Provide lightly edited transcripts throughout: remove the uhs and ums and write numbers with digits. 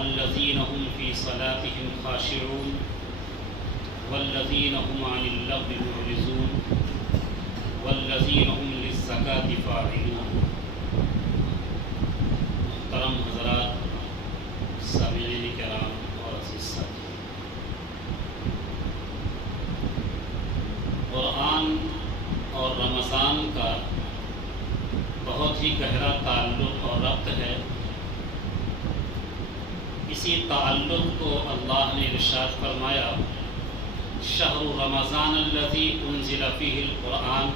الذین هم فی صلاتهم خاشعون والذین هم عن اللغو معرضون والذین هم للزکاة فاعلون۔ محترم حضرات، سامعین کرام اور عزیز ساتھی، قرآن اور رمضان کا بہت ہی گہرا تعلق اور ربط ہے۔ اسی تعلق کو اللہ نے ارشاد فرمایا، شہر رمضان الذی انزل فیہ القرآن،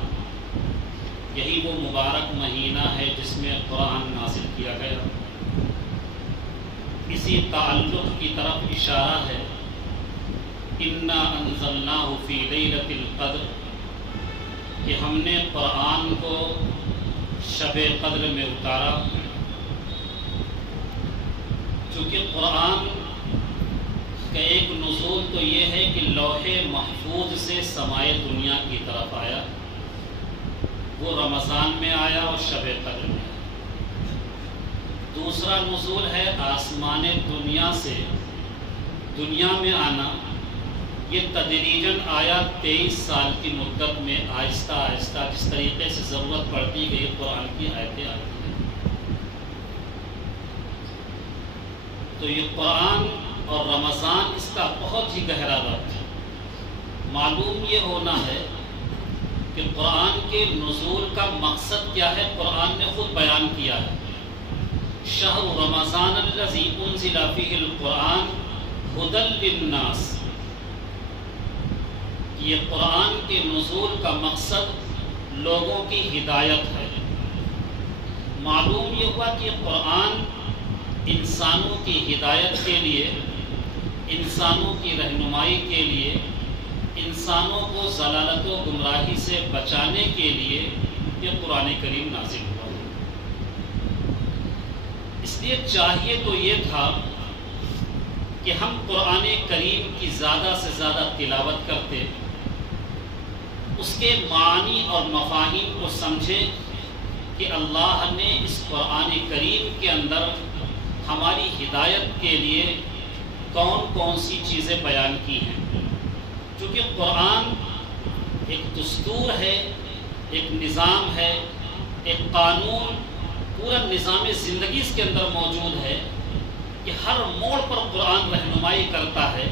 یہی وہ مبارک مہینہ ہے جس میں قرآن نازل کیا گیا۔ اسی تعلق کی طرف اشارہ ہے، انا انزلناہ فی لیلۃ القدر، کہ ہم نے قرآن کو شب قدر میں اتارا۔ چونکہ قرآن کا ایک نزول تو یہ ہے کہ لوح محفوظ سے سمائے دنیا کی طرف آیا، وہ رمضان میں آیا اور شب قدر میں آیا۔ دوسرا نزول ہے آسمان دنیا سے دنیا میں آنا، یہ تدریجاً آیا 23 سال کی مدت میں، آہستہ آہستہ جس طریقے سے ضرورت پڑتی گئی قرآن کی آیتیں آتی ہیں۔ تو یہ قرآن اور رمضان، اس کا بہت ہی گہرا ربط ہے۔ معلوم یہ ہونا ہے کہ قرآن کے نزول کا مقصد کیا ہے، قرآن نے خود بیان کیا ہے، شہر رمضان الذی انزل فیہ القرآن ھدی للناس۔ یہ قرآن کے نزول کا مقصد لوگوں کی ہدایت ہے۔ معلوم یہ ہوا کہ قرآن انسانوں کی ہدایت کے لیے، انسانوں کی رہنمائی کے لیے، انسانوں کو ضلالت و گمراہی سے بچانے کے لیے یہ قرآن کریم نازل ہوا۔ اس لیے چاہیے تو یہ تھا کہ ہم قرآن کریم کی زیادہ سے زیادہ تلاوت کرتے، اس کے معانی اور مفاہیم کو سمجھیں کہ اللہ نے اس قرآن کریم کے اندر ہماری ہدایت کے لیے کون کون سی چیزیں بیان کی ہیں۔ چونکہ قرآن ایک دستور ہے، ایک نظام ہے، ایک قانون، پورا نظام زندگی اس کے اندر موجود ہے کہ ہر موڑ پر قرآن رہنمائی کرتا ہے۔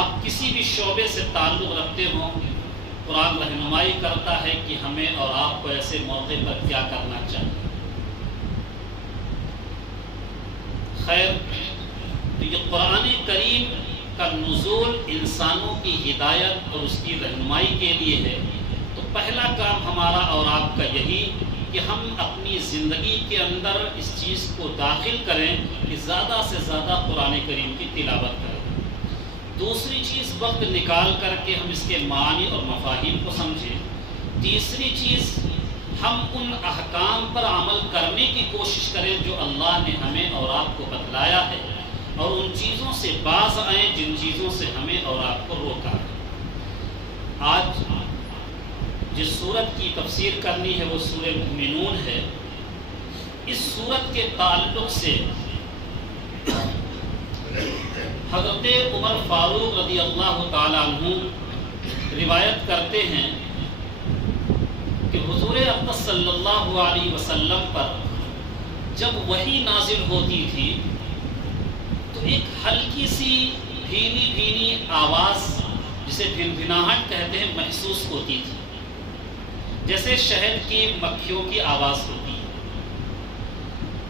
آپ کسی بھی شعبے سے تعلق رکھتے ہوں، قرآن رہنمائی کرتا ہے کہ ہمیں اور آپ کو ایسے موقع پر کیا کرنا چاہیے۔ خیر، تو یہ قرآن کریم کا نزول انسانوں کی ہدایت اور اس کی رہنمائی کے لیے ہے۔ تو پہلا کام ہمارا اور آپ کا یہی کہ ہم اپنی زندگی کے اندر اس چیز کو داخل کریں کہ زیادہ سے زیادہ قرآن کریم کی تلاوت کریں۔ دوسری چیز، وقت نکال کر کے ہم اس کے معانی اور مفاہیم کو سمجھیں۔ تیسری چیز، ہم ان احکام پر عمل کرنے کی کوشش کریں جو اللہ نے ہمیں اور آپ کو بتلایا ہے، اور ان چیزوں سے باز آئیں جن چیزوں سے ہمیں اور آپ کو روکا ہے۔ آج جس سورت کی تفسیر کرنی ہے وہ سورہ مومنون ہے۔ اس سورت کے تعلق سے حضرت عمر فاروق رضی اللہ تعالیٰ عنہ روایت کرتے ہیں کہ حضور اقدس صلی اللہ علیہ وسلم پر جب وحی نازل ہوتی تھی تو ایک ہلکی سی بھینی بھینی آواز، جسے بھنبھناہٹ کہتے ہیں، محسوس ہوتی تھی، جیسے شہد کی مکھیوں کی آواز ہوتی ہے۔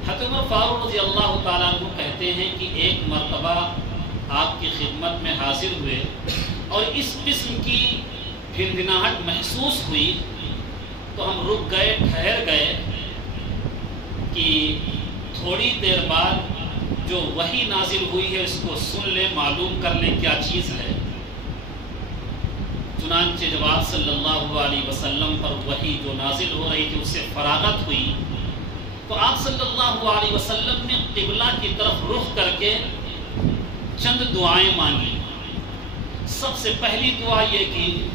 حضرت عمر فاروق رضی اللہ تعالیٰ عنہ کہتے ہیں کہ ایک مرتبہ آپ کی خدمت میں حاضر ہوئے اور اس قسم کی بھنبھناہٹ محسوس ہوئی تو ہم رک گئے، ٹھہر گئے کہ تھوڑی دیر بعد جو وحی نازل ہوئی ہے اس کو سن لیں، معلوم کر لیں کیا چیز ہے۔ چنانچہ جب آپ صلی اللہ علیہ وسلم پر وحی جو نازل ہو رہی تھی اس سے فراغت ہوئی تو آپ صلی اللہ علیہ وسلم نے قبلہ کی طرف رخ کر کے چند دعائیں مانگی۔ سب سے پہلی دعا یہ کی،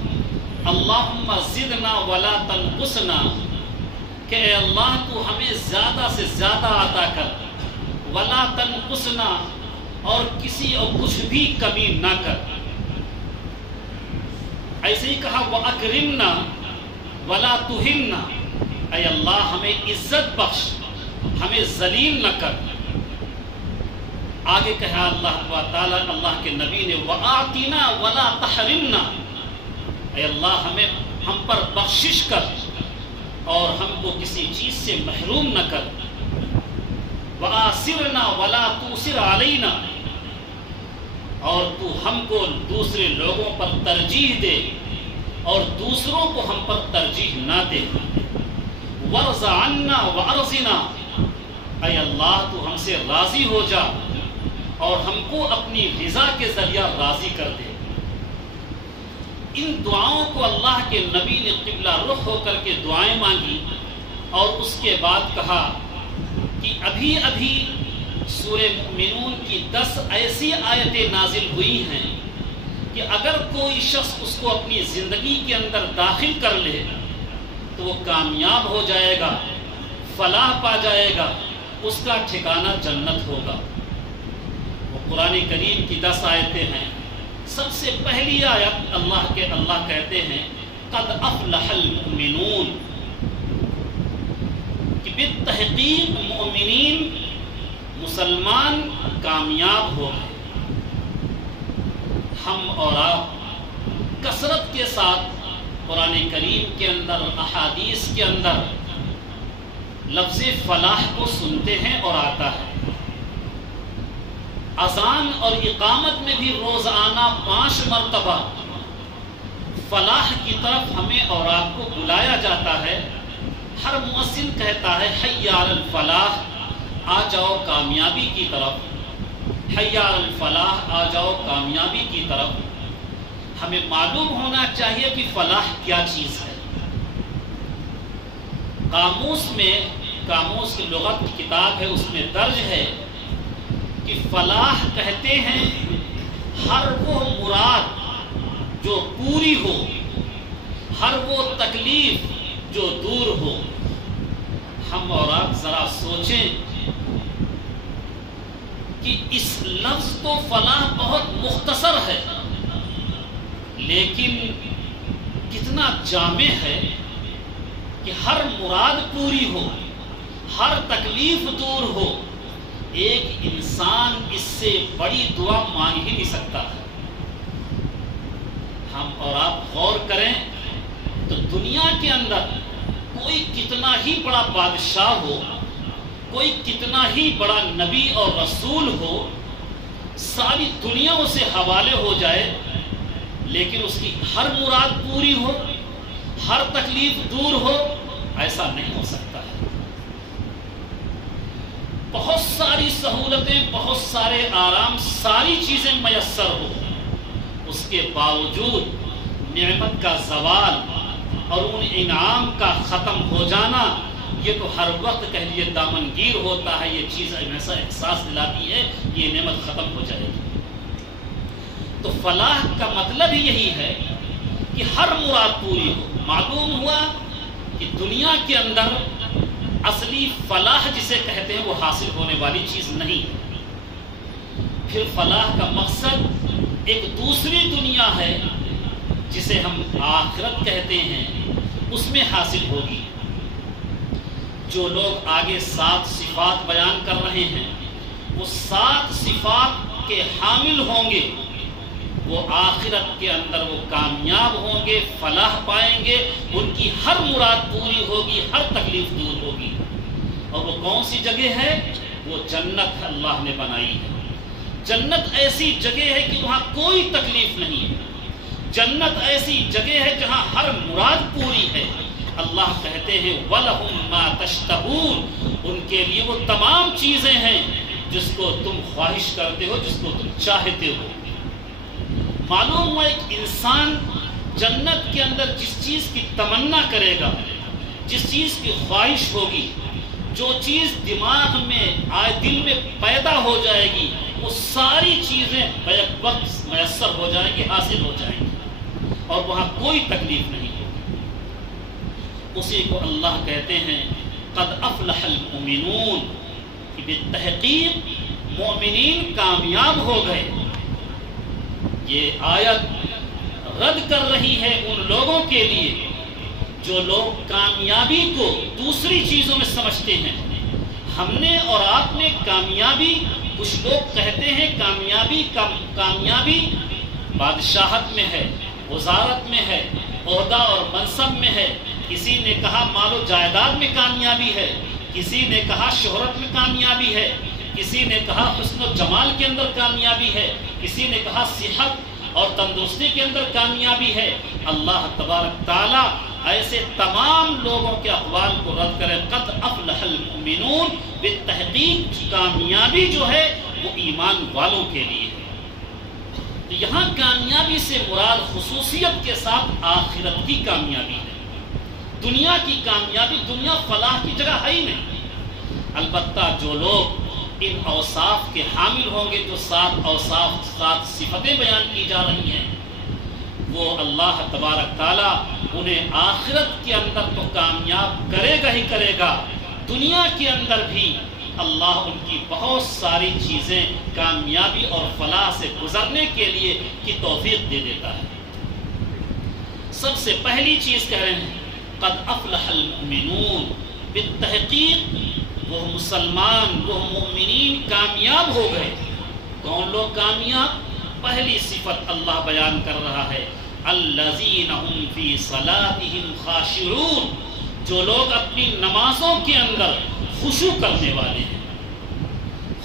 اللہم زدنا ولا تنقصنا، کہ اے اللہ تو ہمیں زیادہ سے زیادہ عطا کر، ولا تنقصنا، اور کسی اور کچھ بھی کمی نہ کر۔ ایسے ہی کہا وَأَكْرِمْنَا وَلَا تُهِنْنَا، اے اللہ ہمیں عزت بخش، ہمیں ذلیل نہ کر۔ آگے کہا اللہ تعالیٰ، اللہ کے نبی نے وَآتِنَا وَلَا تَحْرِمْنَا، اے اللہ ہم پر بخشش کر اور ہم کو کسی چیز سے محروم نہ کر۔ وَآثِرْنَا وَلَا تُؤْثِرْ عَلَيْنَا، اور تو ہم کو دوسرے لوگوں پر ترجیح دے اور دوسروں کو ہم پر ترجیح نہ دے۔ وَارْضَ عَنَّا وَأَرْضِنَا، اے اللہ تو ہم سے راضی ہو جا اور ہم کو اپنی رضا کے ذریعہ راضی کر دے۔ ان دعاؤں کو اللہ کے نبی نے قبلہ رخ ہو کر کے دعائیں مانگی، اور اس کے بعد کہا کہ ابھی سورہ مومنون کی 10 ایسی آیتیں نازل ہوئی ہیں کہ اگر کوئی شخص اس کو اپنی زندگی کے اندر داخل کر لے تو وہ کامیاب ہو جائے گا، فلاح پا جائے گا، اس کا ٹھکانہ جنت ہوگا۔ وہ قرآن کریم کی 10 آیتیں ہیں۔ سب سے پہلی آیت اللہ کہتے ہیں قد افلح المؤمنون، کہ بالتحقیق مؤمنین مسلمان کامیاب ہو گئے۔ ہم اور آپ کثرت کے ساتھ قرآن کریم کے اندر، احادیث کے اندر لفظ فلاح کو سنتے ہیں اور آتا ہے۔ اذان اور اقامت میں بھی روزانہ 5 مرتبہ فلاح کی طرف ہمیں اور آپ کو بلایا جاتا ہے۔ ہر مؤذن کہتا ہے حی علی الفلاح، آ جاؤ کامیابی کی طرف، حی علی الفلاح، آ جاؤ کامیابی کی طرف۔ ہمیں معلوم ہونا چاہیے کہ فلاح کیا چیز ہے۔ قاموس کی لغت کی کتاب ہے، اس میں درج ہے کہ فلاح کہتے ہیں ہر وہ مراد جو پوری ہو، ہر وہ تکلیف جو دور ہو۔ ہم اور آپ ذرا سوچیں کہ اس لفظ تو فلاح بہت مختصر ہے، لیکن کتنا جامع ہے کہ ہر مراد پوری ہو، ہر تکلیف دور ہو۔ ایک انسان اس سے بڑی دعا مانگ ہی نہیں سکتا۔ ہم اور آپ غور کریں تو دنیا کے اندر کوئی کتنا ہی بڑا بادشاہ ہو، کوئی کتنا ہی بڑا نبی اور رسول ہو، ساری دنیا اسے حوالے ہو جائے، لیکن اس کی ہر مراد پوری ہو، ہر تکلیف دور ہو، ایسا نہیں ہو سکتا ہے۔ بہت ساری سہولتیں، بہت سارے آرام، ساری چیزیں میسر ہو، اس کے باوجود نعمت کا زوال اور ان انعام کا ختم ہو جانا، یہ تو ہر وقت کہہ لیے دامنگیر ہوتا ہے۔ یہ چیز ایسا احساس دلاتی ہے یہ نعمت ختم ہو جائے گی۔ تو فلاح کا مطلب ہی یہی ہے کہ ہر مراد پوری ہو۔ معلوم ہوا کہ دنیا کے اندر اصلی فلاح جسے کہتے ہیں وہ حاصل ہونے والی چیز نہیں ہے۔ پھر فلاح کا مقصد ایک دوسری دنیا ہے جسے ہم آخرت کہتے ہیں، اس میں حاصل ہوگی۔ جو لوگ آگے 7 صفات بیان کر رہے ہیں، وہ 7 صفات کے حامل ہوں گے، وہ آخرت کے اندر وہ کامیاب ہوں گے، فلاح پائیں گے، ان کی ہر مراد پوری ہوگی، ہر تکلیف دور ہوگی۔ اور وہ کون سی جگہ ہے؟ وہ جنت اللہ نے بنائی ہے۔ جنت ایسی جگہ ہے کہ وہاں کوئی تکلیف نہیں ہے۔ جنت ایسی جگہ ہے جہاں ہر مراد پوری ہے۔ اللہ کہتے ہیں وَلَهُمْ مَا تَشْتَهُونَ، ان کے لیے وہ تمام چیزیں ہیں جس کو تم خواہش کرتے ہو، جس کو تم چاہتے ہو۔ معلوم ہوا ایک انسان جنت کے اندر جس چیز کی تمنا کرے گا، جس چیز کی خواہش ہوگی، جو چیز دماغ میں دل میں پیدا ہو جائے گی، وہ ساری چیزیں بیک وقت میسر ہو جائیں گی، حاصل ہو جائیں گی، اور وہاں کوئی تکلیف نہیں ہوگی۔ اسی کو اللہ کہتے ہیں قد افلح المؤمنون، کہ بالتحقیق مومنین کامیاب ہو گئے. یہ آیت رد کر رہی ہے ان لوگوں کے لیے جو لوگ کامیابی کو دوسری چیزوں میں سمجھتے ہیں. ہم نے اور آپ نے کامیابی، کچھ لوگ کہتے ہیں کامیابی بادشاہت میں ہے، وزارت میں ہے، عہدہ اور منصب میں ہے. کسی نے کہا مال و جائیداد میں کامیابی ہے، کسی نے کہا شہرت میں کامیابی ہے، کسی نے کہا حسن و جمال کے اندر کامیابی ہے، کسی نے کہا صحت اور تندرستی کے اندر کامیابی ہے. اللہ تبارک تعالیٰ ایسے تمام لوگوں کے اقوال کو رد کرے. قد افلح المؤمنون، بالتحقیق کامیابی جو ہے وہ ایمان والوں کے لیے ہے. تو یہاں کامیابی سے مراد خصوصیت کے ساتھ آخرت کی کامیابی ہے. دنیا کی کامیابی، دنیا فلاح کی جگہ ہے ہی نہیں. البتہ جو لوگ ان اوصاف کے حامل ہوں گے، جو 7 اوصاف 7 صفتیں بیان کی جا رہی ہیں، وہ اللہ تبارک تعالیٰ انہیں آخرت کے اندر تو کامیاب کرے گا ہی کرے گا، دنیا کے اندر بھی اللہ ان کی بہت ساری چیزیں کامیابی اور فلاح سے گزرنے کے لیے کی توفیق دے دیتا ہے. سب سے پہلی چیز کہہ رہے ہیں قد افلح المؤمنون، بالتحقیق وہ مسلمان، وہ مومنین کامیاب ہو گئے. کون لوگ کامیاب؟ پہلی صفت اللہ بیان کر رہا ہے الذین هم فی صلاتهم خاشعون، جو لوگ اپنی نمازوں کے اندر خشوع کرنے والے ہیں.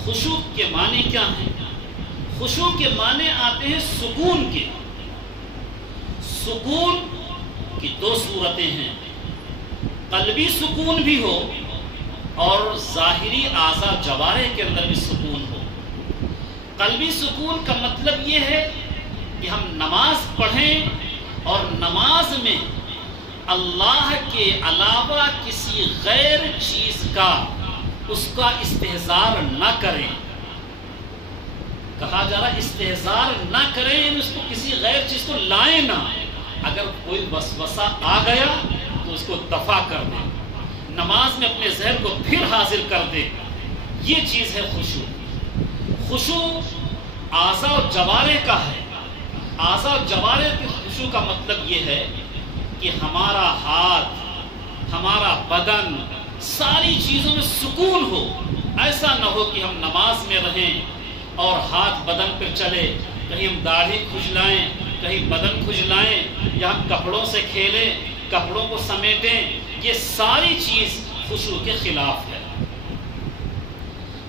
خشوع کے معنی کیا ہیں؟ خشوع کے معنی آتے ہیں سکون کے. سکون کی 2 صورتیں ہیں، قلبی سکون بھی ہو اور ظاہری اعضاء جوارح کے اندر بھی سکون ہو. قلبی سکون کا مطلب یہ ہے کہ ہم نماز پڑھیں اور نماز میں اللہ کے علاوہ کسی غیر چیز کا اس کا استحضار نہ کریں. کہا جا رہا استحضار نہ کریں، یعنی اس کو کسی غیر چیز کو لائیں نہ. اگر کوئی وسوسہ آ گیا تو اس کو دفع کر دیں، نماز میں اپنے ذہن کو پھر حاضر کر دیں. یہ چیز ہے خشوع. خشوع اعضاء و جوارح کا ہے. اعضاء و جوارح کے خشوع کا مطلب یہ ہے کہ ہمارا ہاتھ، ہمارا بدن، ساری چیزوں میں سکون ہو. ایسا نہ ہو کہ ہم نماز میں رہیں اور ہاتھ بدن پر چلے، کہیں ہم داڑھی کھجلائیں، کہیں بدن کھجلائیں، یا ہم کپڑوں سے کھیلیں، کپڑوں کو سمیٹیں. یہ ساری چیز خشوع کے خلاف ہے.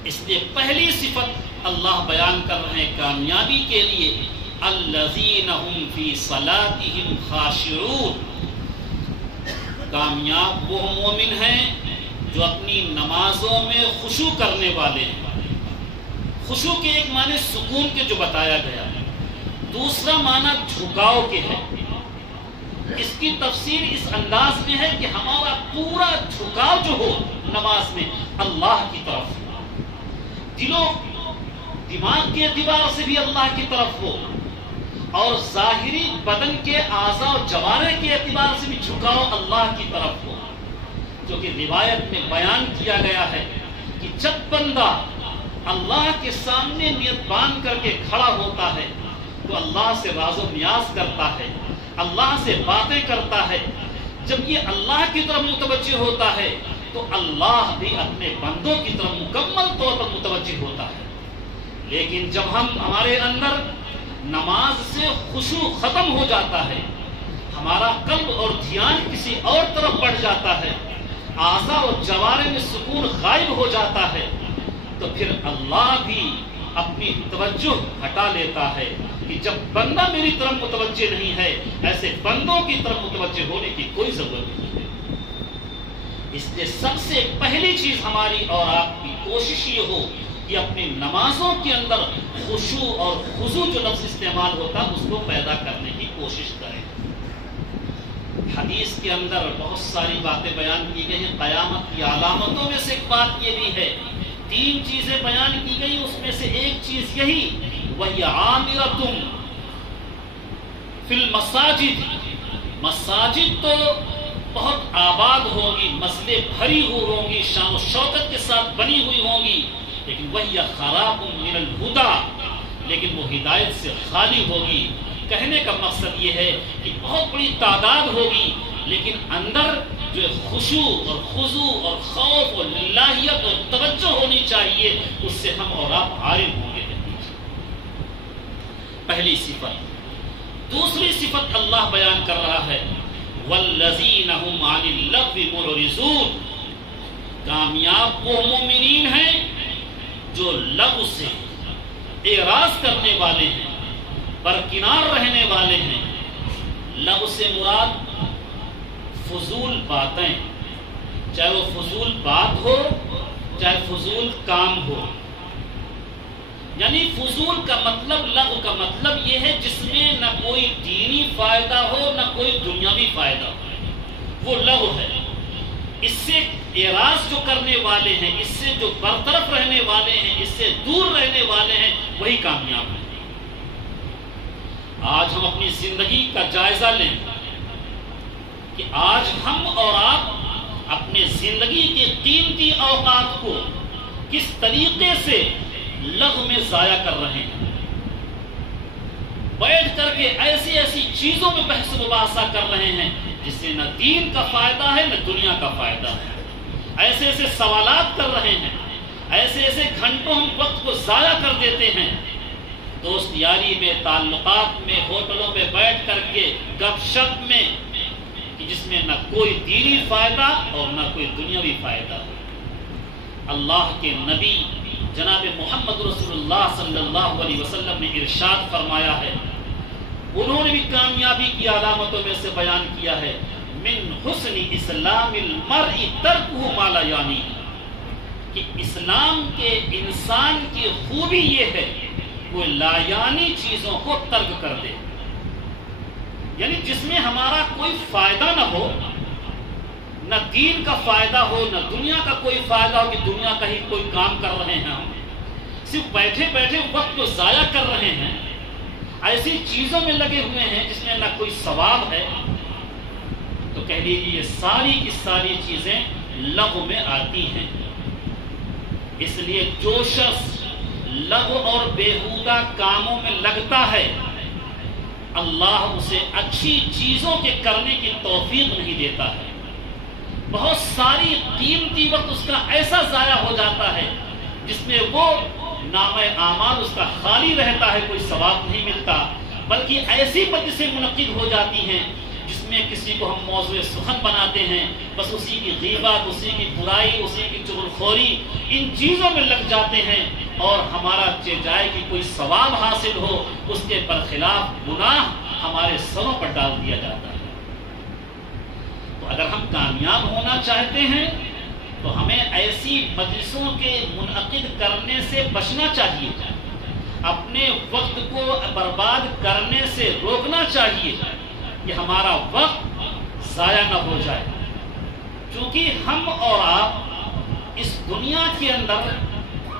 اس لیے پہلی صفت اللہ بیان کر رہے ہیں کامیابی کے لیے الذین هم فی صلاتهم خاشعون. کامیاب وہ مومن ہیں جو اپنی نمازوں میں خشوع کرنے والے ہیں. خشوع کے ایک معنی سکون کے جو بتایا گیا، دوسرا معنی جھکاؤ کے ہے. اس کی تفسیر اس انداز میں ہے کہ ہمارا پورا جھکاؤ جو ہو نماز میں اللہ کی طرف، دماغ کے اعتبار سے بھی اللہ کی طرف ہو، اور ظاہری بدن کے اعضاء و جوارح کے اعتبار سے بھی جھکاؤ اللہ کی طرف ہو. جو کہ روایت میں بیان کیا گیا ہے کہ جب بندہ اللہ کے سامنے نیت باندھ کر کے کھڑا ہوتا ہے تو اللہ سے راز و نیاز کرتا ہے، اللہ سے باتیں کرتا ہے. جب یہ اللہ کی طرف متوجہ ہوتا ہے تو اللہ بھی اپنے بندوں کی طرف مکمل طور پر متوجہ ہوتا ہے. لیکن جب ہمارے اندر نماز سے خشوع ختم ہو جاتا ہے، ہمارا قلب اور دھیان کسی اور طرف بڑھ جاتا ہے، اعضاء اور جوارح میں سکون غائب ہو جاتا ہے، تو پھر اللہ بھی اپنی توجہ ہٹا لیتا ہے کہ جب بندہ میری طرف متوجہ نہیں ہے، ایسے بندوں کی طرف متوجہ ہونے کی کوئی ضرورت نہیں ہے. اس لیے سب سے پہلی چیز ہماری اور آپ کی کوشش یہ ہو کہ اپنی نمازوں کے اندر خشوع اور خضوع جو لفظ استعمال ہوتا ہے اس کو پیدا کرنے کی کوشش کریں. حدیث کے اندر بہت ساری باتیں بیان کی گئی ہیں. قیامت کی علامتوں میں سے ایک بات یہ بھی ہے، 3 چیزیں بیان کی گئی، اس میں سے ایک چیز یہی وَهِيَ عَامِرَةٌ فِي الْمَسَاجِدِ. مساجد تو بہت آباد ہوں گی، مسجدیں بھری ہوئی ہوں گی، شان و شوکت کے ساتھ بنی ہوئی ہوں گی، لیکن وہی خراب من الہدا، لیکن وہ ہدایت سے خالی ہوگی۔ کہنے کا مقصد یہ ہے کہ بہت بڑی تعداد ہوگی، لیکن اندر جو خشوع اور خضوع اور خوف اور للہیت اور توجہ ہونی چاہیے، اس سے ہم اور آپ عارف ہوں گے۔ پہلی صفت۔ دوسری صفت اللہ بیان کر رہا ہے والذین هم عن اللغو معرضون، کامیاب وہ مومنین ہیں جو لغو سے اعراض کرنے والے ہیں، برکنار رہنے والے ہیں۔ لغو سے مراد فضول باتیں، چاہے وہ فضول بات ہو چاہے فضول کام ہو، یعنی فضول کا مطلب، لغو کا مطلب یہ ہے جس میں نہ کوئی دینی فائدہ ہو نہ کوئی دنیاوی فائدہ ہو، وہ لغو ہے۔ اس سے اعراض جو کرنے والے ہیں، اس سے جو برطرف رہنے والے ہیں، اس سے دور رہنے والے ہیں، وہی کامیاب ہیں۔ آج ہم اپنی زندگی کا جائزہ لیں کہ آج ہم اور آپ اپنے زندگی کے قیمتی اوقات کو کس طریقے سے لغو میں ضائع کر رہے ہیں۔ بیٹھ کر کے ایسی ایسی چیزوں میں بحث مباحثہ کر رہے ہیں جس سے نہ دین کا فائدہ ہے نہ دنیا کا فائدہ ہے۔ ایسے ایسے سوالات کر رہے ہیں، ایسے ایسے گھنٹوں ہم وقت کو ضائع کر دیتے ہیں دوست یاری میں، تعلقات میں، ہوٹلوں میں بیٹھ کر کے گپ شپ میں، جس میں نہ کوئی دینی فائدہ اور نہ کوئی دنیاوی فائدہ ہو۔ اللہ کے نبی جناب محمد رسول اللہ صلی اللہ علیہ وسلم نے ارشاد فرمایا ہے، انہوں نے بھی کامیابی کی علامتوں میں سے بیان کیا ہے، من حسن اسلام المرء ترکہ ما لا یعنی، کہ اسلام کے انسان کی خوبی یہ ہے وہ لایانی چیزوں کو ترک کر دے، یعنی جس میں ہمارا کوئی فائدہ نہ ہو، نہ دین کا فائدہ ہو نہ دنیا کا کوئی فائدہ ہو، کہ دنیا کا ہی کوئی کام کر رہے ہیں، ہم صرف بیٹھے بیٹھے وقت کو ضائع کر رہے ہیں، ایسی چیزوں میں لگے ہوئے ہیں جس میں نہ کوئی ثواب ہے، تو کہہ لیجیے یہ ساری کی ساری چیزیں لغو میں آتی ہیں۔ اس لیے جو شخص لغو اور بیہودہ کاموں میں لگتا ہے، اللہ اسے اچھی چیزوں کے کرنے کی توفیق نہیں دیتا ہے۔ بہت ساری قیمتی وقت اس کا ایسا ضائع ہو جاتا ہے جس میں وہ نامہ اعمال اس کا خالی رہتا ہے، کوئی ثواب نہیں ملتا، بلکہ ایسی مجلسیں منعقد ہو جاتی ہیں جس میں کسی کو ہم موضوع سخن بناتے ہیں، بس اسی کی غیبت، اسی کی برائی، اسی کی چغلخوری، ان چیزوں میں لگ جاتے ہیں، اور ہمارا جائے کہ کوئی ثواب حاصل ہو، اس کے برخلاف گناہ ہمارے سروں پر ڈال دیا جاتا ہے۔ تو اگر ہم کامیاب ہونا چاہتے ہیں تو ہمیں ایسی مجلسوں کے منعقد کرنے سے بچنا چاہیے، اپنے وقت کو برباد کرنے سے روکنا چاہیے کہ ہمارا وقت ضائع نہ ہو جائے، کیونکہ ہم اور آپ اس دنیا کے اندر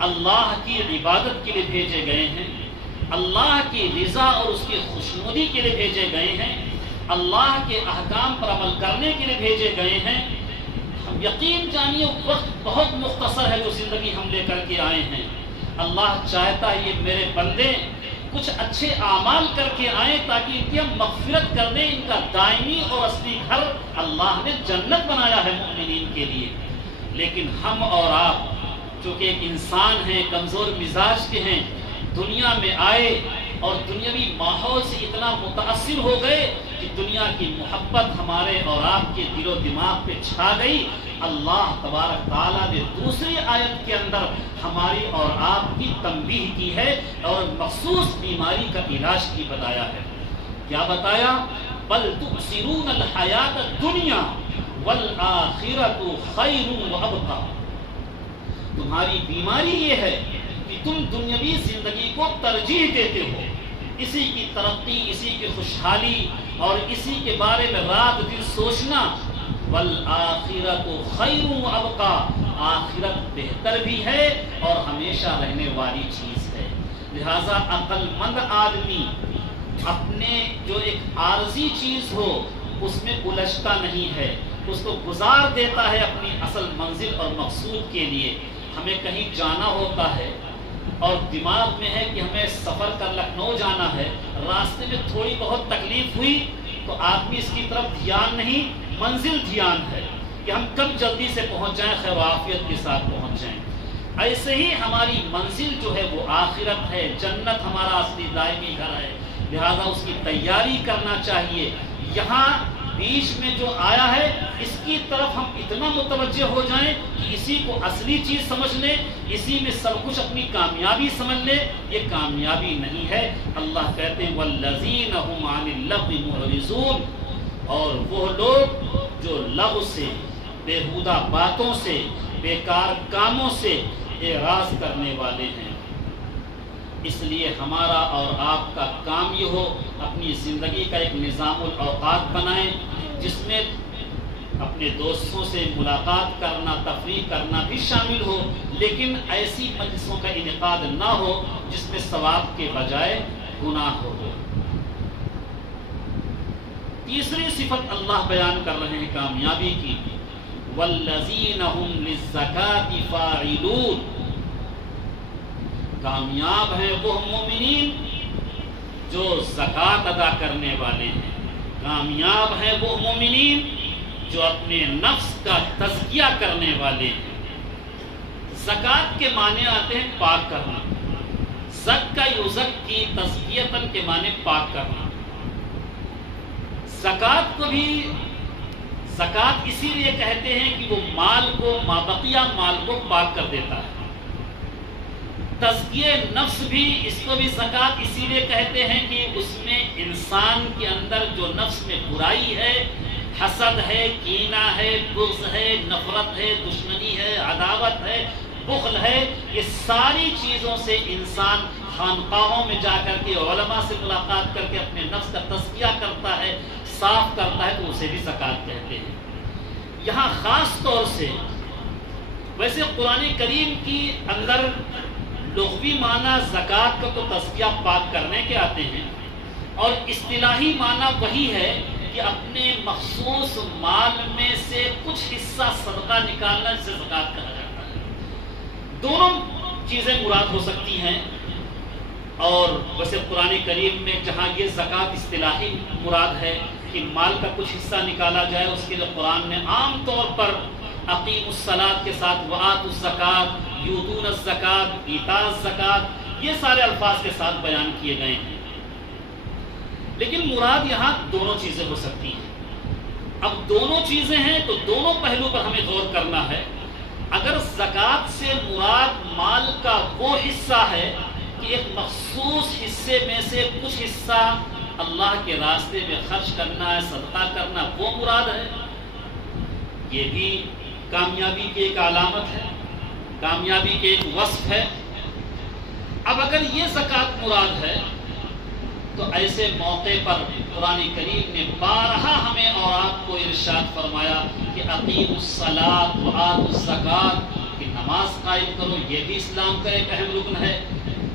اللہ کی عبادت کے لیے بھیجے گئے ہیں، اللہ کی رضا اور اس کی خوشنودی کے لیے بھیجے گئے ہیں، اللہ کے احکام پر عمل کرنے کے لیے بھیجے گئے ہیں۔ ہم یقین جانیے وقت بہت مختصر ہے جو زندگی ہم لے کر کے آئے ہیں۔ اللہ چاہتا ہے یہ میرے بندے کچھ اچھے اعمال کر کے آئیں تاکہ ان کی ہم مغفرت کر دیں، ان کا دائمی اور اصلی گھر اللہ نے جنت بنایا ہے مومنین کے لیے۔ لیکن ہم اور آپ چونکہ ایک انسان ہیں، کمزور مزاج کے ہیں، دنیا میں آئے اور دنیاوی ماحول سے اتنا متاثر ہو گئے کہ دنیا کی محبت ہمارے اور آپ کے دل و دماغ پہ چھا گئی۔ اللہ تبارک تعالیٰ نے دوسری آیت کے اندر ہماری اور آپ کی تنبیہ کی ہے اور مخصوص بیماری کا علاج کی بتایا ہے۔ کیا بتایا؟ بل تؤثرون الحیات الدنیا والآخرۃ خیر وابقیٰ، تمہاری بیماری یہ ہے کہ تم دنیاوی زندگی کو ترجیح دیتے ہو، اسی کی ترقی، اسی کی خوشحالی اور اسی کے بارے میں رات دن سوچنا۔ والآخرۃ خیر وابقیٰ، آخرت بہتر بھی ہے اور ہمیشہ رہنے والی چیز ہے۔ لہذا عقل مند آدمی اپنے جو ایک عارضی چیز ہو اس میں الجھتا نہیں ہے، اس کو گزار دیتا ہے اپنی اصل منزل اور مقصود کے لیے۔ ہمیں کہیں جانا ہوتا ہے اور دماغ میں ہے کہ ہمیں سفر کر لکھنؤ جانا ہے، راستے میں تھوڑی بہت تکلیف ہوئی تو آدمی اس کی طرف دھیان نہیں، منزل دھیان ہے کہ ہم کب جلدی سے پہنچ جائیں، خیر و عافیت کے ساتھ پہنچ جائیں۔ ایسے ہی ہماری منزل جو ہے وہ آخرت ہے، جنت ہمارا اصلی دائمی گھر ہے، لہذا اس کی تیاری کرنا چاہیے۔ یہاں بیچ میں جو آیا ہے اس کی طرف ہم اتنا متوجہ ہو جائیں کہ اسی کو اصلی چیز سمجھ لیں، اسی میں سب کچھ اپنی کامیابی سمجھ لیں، یہ کامیابی نہیں ہے۔ اللہ کہتے ہیں وَالَّذِينَ هُمْ عَنِ اللَّغْوِ مُعْرِضُونَ، اور وہ لوگ جو لغو سے، بیہودہ باتوں سے، بیکار کاموں سے اعراض کرنے والے ہیں۔ اس لیے ہمارا اور آپ کا کام یہ ہو، اپنی زندگی کا ایک نظام الاوقات بنائیں جس میں اپنے دوستوں سے ملاقات کرنا، تفریح کرنا بھی شامل ہو، لیکن ایسی مجلسوں کا انعقاد نہ ہو جس میں ثواب کے بجائے گناہ ہو۔ تیسری صفت اللہ بیان کر رہے ہیں کامیابی کی، وَالَّذِينَ هُمْ لِلزَّكَاةِ فَاعِلُونَ، کامیاب ہیں وہ مومنین جو زکوٰۃ ادا کرنے والے ہیں، کامیاب ہیں وہ مومنین جو اپنے نفس کا تزکیہ کرنے والے ہیں۔ زکوٰۃ کے معنی آتے ہیں پاک کرنا، زکا یزکی تزکیۃً کے معنی پاک کرنا۔ زکوٰۃ کو بھی زکوٰۃ اسی لیے کہتے ہیں کہ وہ مال کو، مابقیہ مال کو پاک کر دیتا ہے۔ تزکیہ نفس بھی، اس کو بھی زکوٰۃ اسی لیے کہتے ہیں کہ اس میں انسان کے اندر جو نفس میں برائی ہے، حسد ہے، کینہ ہے، بغض ہے، نفرت ہے، دشمنی ہے، عداوت ہے، بخل ہے، یہ ساری چیزوں سے انسان خانقاہوں میں جا کر کے، علماء سے ملاقات کر کے اپنے نفس کا تزکیہ کرتا ہے، صاف کرتا ہے، تو اسے بھی زکوٰۃ کہتے ہیں۔ یہاں خاص طور سے، ویسے قرآن کریم کی اندر لغوی معنی زکوٰۃ کا تو تزکیہ پاک کرنے کے آتے ہیں، اور اصطلاحی معنی وہی ہے کہ اپنے مخصوص مال میں سے کچھ حصہ صدقہ نکالنا، جسے زکوٰۃ کہا جاتا ہے۔ دونوں چیزیں مراد ہو سکتی ہیں، اور ویسے قرآن کریم میں جہاں یہ زکوٰۃ اصطلاحی مراد ہے کہ مال کا کچھ حصہ نکالا جائے، اس کے لیے قرآن نے عام طور پر اقیم الصلاۃ کے ساتھ وآتوا الزکاۃ، یؤتون الزکاۃ، ایتاء الزکاۃ، یہ سارے الفاظ کے ساتھ بیان کیے گئے ہیں، لیکن مراد یہاں دونوں چیزیں ہو سکتی ہیں۔ اب دونوں چیزیں ہیں تو دونوں پہلو پر ہمیں غور کرنا ہے۔ اگر زکوٰۃ سے مراد مال کا وہ حصہ ہے کہ ایک مخصوص حصے میں سے کچھ حصہ اللہ کے راستے میں خرچ کرنا ہے، صدقہ کرنا، وہ مراد ہے، یہ بھی کامیابی کی ایک علامت ہے، کامیابی کے ایک وصف ہے۔ اب اگر یہ زکوٰۃ مراد ہے تو ایسے موقع پر قرآن کریم نے بارہا ہمیں اور آپ کو ارشاد فرمایا کہ اقیموا الصلاۃ وآتوا الزکاۃ، کہ نماز قائم کرو، یہ بھی اسلام کا ایک اہم رکن ہے،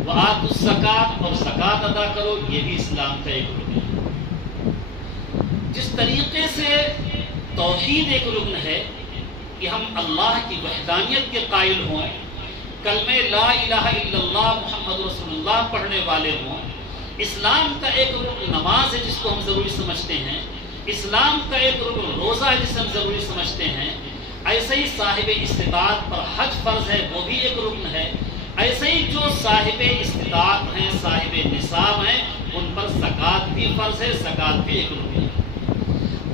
وآتوا الزکاۃ، اور زکوٰۃ ادا کرو، یہ بھی اسلام کا ایک رکن ہے۔ جس طریقے سے توحید ایک رکن ہے کہ ہم اللہ کی وحدانیت کے قائل ہوں، کلمہ لا الہ الا اللہ محمد رسول اللہ پڑھنے والے ہوں، اسلام کا ایک رکن نماز ہے جس کو ہم ضروری سمجھتے ہیں، اسلام کا ایک رکن روزہ ہے جسے ہم ضروری سمجھتے ہیں، ایسے ہی صاحب استطاعت پر حج فرض ہے، وہ بھی ایک رکن ہے، ایسے ہی جو صاحب استطاعت ہیں، صاحب نصاب ہیں، ان پر زکوٰۃ بھی فرض ہے، زکوٰۃ بھی ایک رکن ہے۔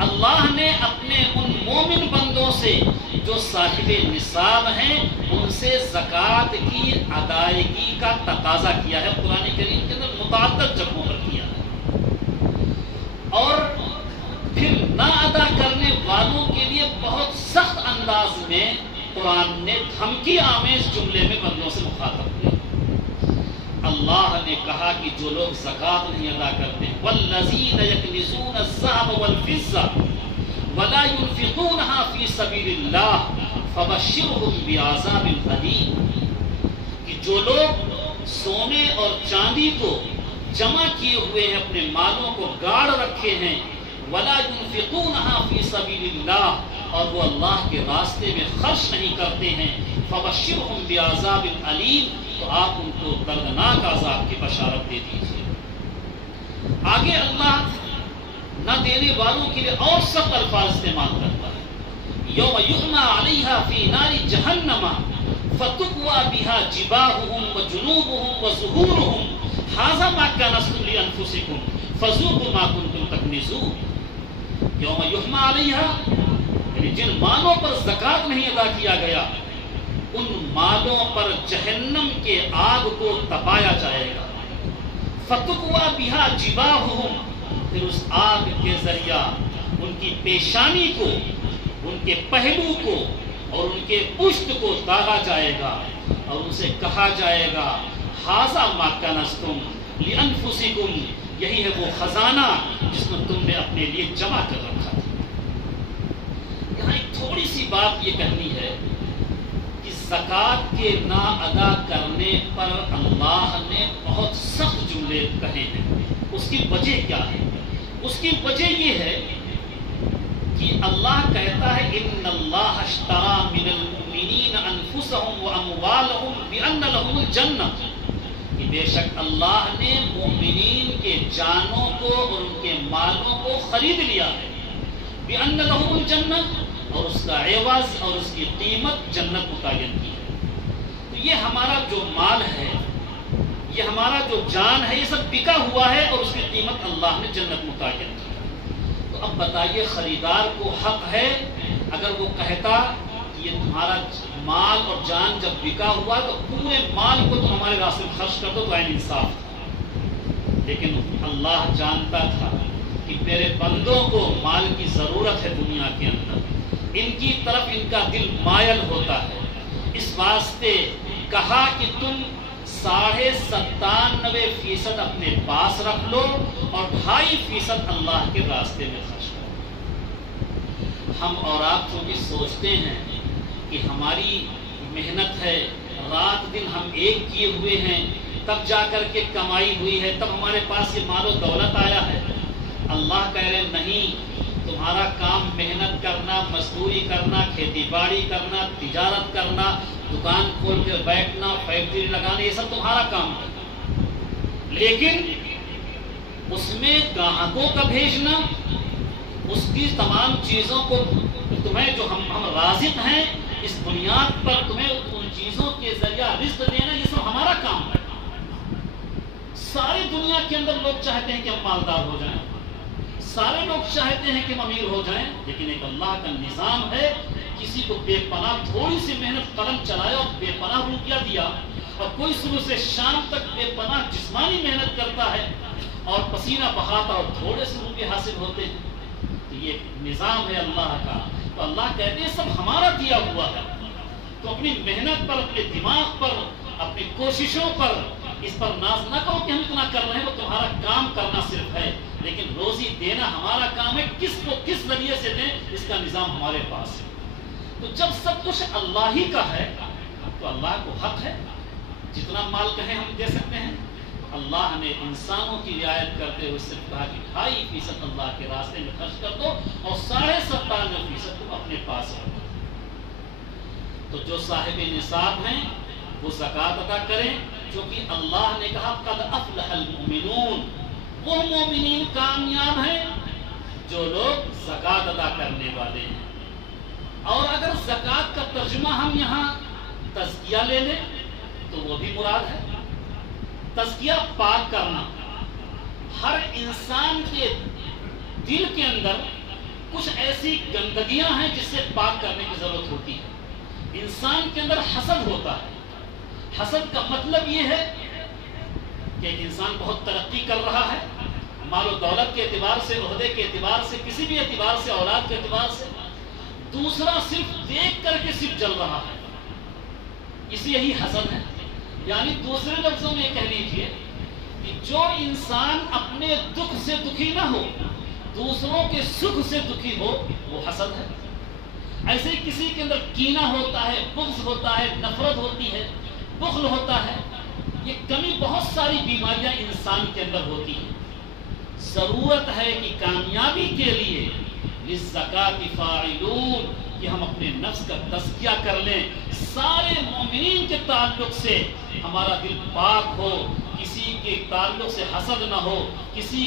اللہ نے اپنے ان مومن بندوں سے جو صاحب نصاب ہیں ان سے زکوٰۃ کی ادائیگی کا تقاضا کیا ہے، قرآن کریم کے اندر متعدد جگہوں پر کیا ہے، اور پھر نہ ادا کرنے والوں کے لیے بہت سخت انداز میں قرآن نے دھمکی آمیز جملے میں بندوں سے مخاطب کیا۔ اللہ نے کہا کہ جو لوگ زکوٰۃ نہیں ادا کرتے، والذین یکنزون الذهب والفضة ولا ينفقونها في سبيل الله فبشرهم بعذاب أليم، کہ جو لوگ سونے اور چاندی کو جمع کیے ہوئے ہیں، اپنے مالوں کو گاڑ رکھے ہیں، ولا ينفقونها في سبيل الله، اور وہ اللہ کے راستے میں خرچ نہیں کرتے ہیں فبشرہم بعذاب علیم، تو آپ ان کو دردناک عذاب کی بشارت دے دیجیے۔ آگے اللہ نہ دینے والوں کے لیے اور سخت الفاظ استعمال کرتا ہے، یوم یحمى علیہا فی نار جہنم فتکوی بہا جباہہم وجنوبہم وظہورہم ھذا ما کنزتم لانفسکم فذوقوا ما کنتم تکنزون۔ یوم یحمى علیہا یعنی جن مالوں پر زکوٰۃ نہیں ادا کیا گیا ان مالوں پر جہنم کے آگ کو تپایا جائے گا، فتکوی بہا جباہہم، پھر اس آگ کے ذریعہ ان کی پیشانی کو، ان کے پہلو کو اور ان کے پشت کو داغا جائے گا اور ان سے کہا جائے گا ھذا ما کنزتم لانفسکم، یہی ہے وہ خزانہ جس میں تم نے اپنے لیے جمع کر رکھا تھا۔ یہاں ایک تھوڑی سی بات یہ کہنی ہے کہ زکوٰۃ کے نہ ادا کرنے پر اللہ نے بہت سخت جملے کہے ہیں۔ اس کی وجہ کیا ہے؟ اس کی وجہ یہ ہے کہ اللہ کہتا ہے ان اللہ اشترى من المؤمنین انفسهم واموالهم بان لهم الجنہ، کہ بے شک اللہ نے مومنین کے جانوں کو اور ان کے مالوں کو خرید لیا ہے، بان لهم الجنہ، اور اس کا عوض اور اس کی قیمت جنت متعین کی ہے۔ تو یہ ہمارا جو مال ہے، یہ ہمارا جو جان ہے، یہ سب بکا ہوا ہے اور اس کی قیمت اللہ نے جنت متعین کی ہے۔ تو اب بتائیے خریدار کو حق ہے اگر وہ کہتا کہ یہ تمہارا مال اور جان جب بکا ہوا تو پورے مال کو تم ہمارے راستے میں خرچ کر دو، تو عین انصاف تھا۔ لیکن اللہ جانتا تھا کہ میرے بندوں کو مال کی ضرورت ہے دنیا کے اندر، ان کی طرف ان کا دل مائل ہوتا ہے، اس واسطے کہا کہ تم 97.5% اپنے پاس رکھ لو اور 2.5% اللہ کے راستے میں خرچ کرو۔ ہم اور آپ چونکہ سوچتے ہیں کہ ہماری محنت ہے، رات دن ہم ایک کیے ہوئے ہیں، تب جا کر کے کمائی ہوئی ہے، تب ہمارے پاس یہ مال و دولت آیا ہے۔ اللہ کہہ رہے نہیں، تمہارا کام محنت کرنا، مزدوری کرنا، کھیتی باڑی کرنا، تجارت کرنا، دکان کھول کے بیٹھنا، فیکٹری لگانا، یہ سب تمہارا کام ہے، لیکن اس میں گاہکوں کا بھیجنا، اس کی تمام چیزوں کو تمہیں جو ہم رازق ہیں اس بنیاد پر تمہیں ان چیزوں کے ذریعہ رزق دینا، یہ سب ہمارا کام ہے۔ ساری دنیا کے اندر لوگ چاہتے ہیں کہ ہم مالدار ہو جائیں، سارے لوگ چاہتے ہیں کہ ہم امیر ہو جائیں، لیکن ایک اللہ کا نظام ہے، کسی کو بے پناہ تھوڑی سی محنت قلم چلایا اور بے پناہ روپیہ دیا، اور کوئی صبح سے شام تک بے پناہ جسمانی محنت کرتا ہے اور پسینہ بہاتا اور تھوڑے سے روپے حاصل ہوتے ہیں۔ تو یہ نظام ہے اللہ کا، تو اللہ کہتے ہیں سب ہمارا دیا ہوا ہے، تو اپنی محنت پر، اپنے دماغ پر، اپنی کوششوں پر اس پر ناز نہ کرو کہ ہم اتنا کر رہے ہیں، وہ تمہارا کام کرنا صرف ہے، لیکن روزی دینا ہمارا کام ہے، کس کو کس ذریعے سے دیں اس کا نظام ہمارے پاس ہے۔ تو جب سب کچھ اللہ ہی کا ہے تو اللہ کو حق ہے، جتنا مال کہیں ہم دے سکتے ہیں۔ اللہ نے انسانوں کی رعایت کرتے ہوئے صرف کہا کہ 2.5% اللہ کے راستے میں خرچ کر دو اور 97.5% تم اپنے پاس رکھو۔ تو جو صاحب نصاب ہیں وہ زکوٰۃ ادا کریں، کیونکہ اللہ نے کہا قد افلح المؤمنون، وہ مومنین کامیاب ہیں جو لوگ زکوٰۃ ادا کرنے والے ہیں۔ اور اگر زکوٰۃ کا ترجمہ ہم یہاں تزکیہ لے لیں تو وہ بھی مراد ہے۔ تزکیہ پاک کرنا، ہر انسان کے دل کے اندر کچھ ایسی گندگیاں ہیں جس سے پاک کرنے کی ضرورت ہوتی ہے۔ انسان کے اندر حسد ہوتا ہے، حسد کا مطلب یہ ہے کہ ایک انسان بہت ترقی کر رہا ہے، مال و دولت کے اعتبار سے، عہدے کے اعتبار سے، کسی بھی اعتبار سے، اولاد کے اعتبار سے، دوسرا صرف دیکھ کر کے صرف جل رہا ہے، اس یہی حسد ہے۔ یعنی دوسرے لفظوں میں یہ کہہ لیجیے کہ جو انسان اپنے دکھ سے دکھی نہ ہو، دوسروں کے سکھ سے دکھی ہو، وہ حسد ہے۔ ایسے ہی کسی کے اندر کینہ ہوتا ہے، بغض ہوتا ہے، نفرت ہوتی ہے، بخل ہوتا ہے، یہ کمی بہت ساری بیماریاں انسان کے اندر ہوتی ہیں۔ ضرورت ہے کہ کامیابی کے لیے للزکاۃ فاعلون، کہ ہم اپنے نفس کا تزکیہ کر لیں، سارے مومنین کے تعلق سے ہمارا دل پاک ہو، کسی کے تعلق سے حسد نہ ہو، کسی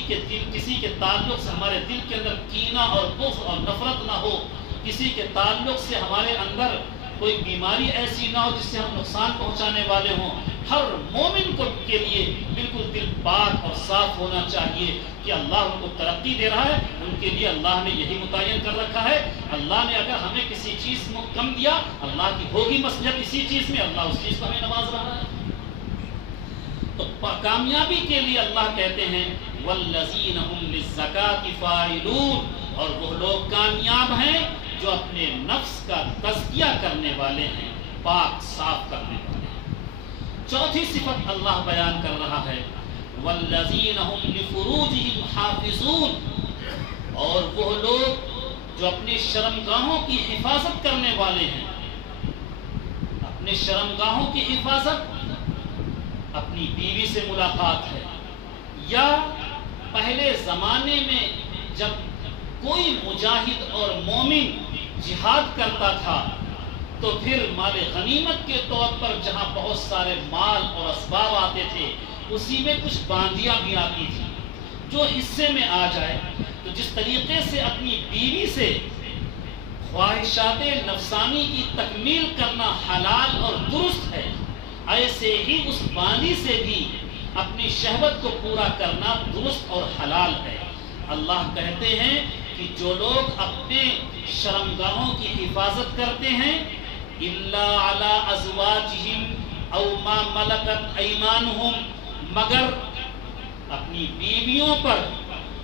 کے تعلق سے ہمارے دل کے اندر کینہ اور بغض اور نفرت نہ ہو، کسی کے تعلق سے ہمارے اندر کوئی بیماری ایسی نہ ہو جس سے ہم نقصان پہنچانے والے ہوں۔ ہر مومن کے لیے بالکل دل پاک اور صاف ہونا چاہیے کہ اللہ ان کو ترقی دے رہا ہے، ان کے لیے اللہ نے یہی متعین کر رکھا ہے۔ اللہ نے اگر ہمیں کسی چیز میں کم دیا، اللہ کی ہوگی مصلحت اسی چیز میں، اللہ اس چیز کو ہمیں نواز رہا ہے۔ تو کامیابی کے لیے اللہ کہتے ہیں والذین هم للزکاۃ فاعلون، اور وہ لوگ کامیاب ہیں جو اپنے نفس کا تزکیہ کرنے والے ہیں، پاک صاف کرنے والے ہیں۔ چوتھی صفت اللہ بیان کر رہا ہے والذین هم لفروجهم حافظون، اور وہ لوگ جو اپنی شرمگاہوں کی حفاظت کرنے والے ہیں۔ اپنے شرمگاہوں کی حفاظت اپنی بیوی سے ملاقات ہے، یا پہلے زمانے میں جب کوئی مجاہد اور مومن جہاد کرتا تھا تو پھر مال غنیمت کے طور پر جہاں بہت سارے مال اور اسباب آتے تھے، اسی میں کچھ باندیاں بھی آتی تھی جو حصے میں آ جائے۔ تو جس طریقے سے اپنی بیوی سے خواہشات نفسانی کی تکمیل کرنا حلال اور درست ہے، ایسے ہی اس باندی سے بھی اپنی شہوت کو پورا کرنا درست اور حلال ہے۔ اللہ کہتے ہیں کہ جو لوگ اپنے شرمگاہوں کی حفاظت کرتے ہیں الا علی ازواجہم او ما ملکت ایمانہم، مگر اپنی بیویوں پر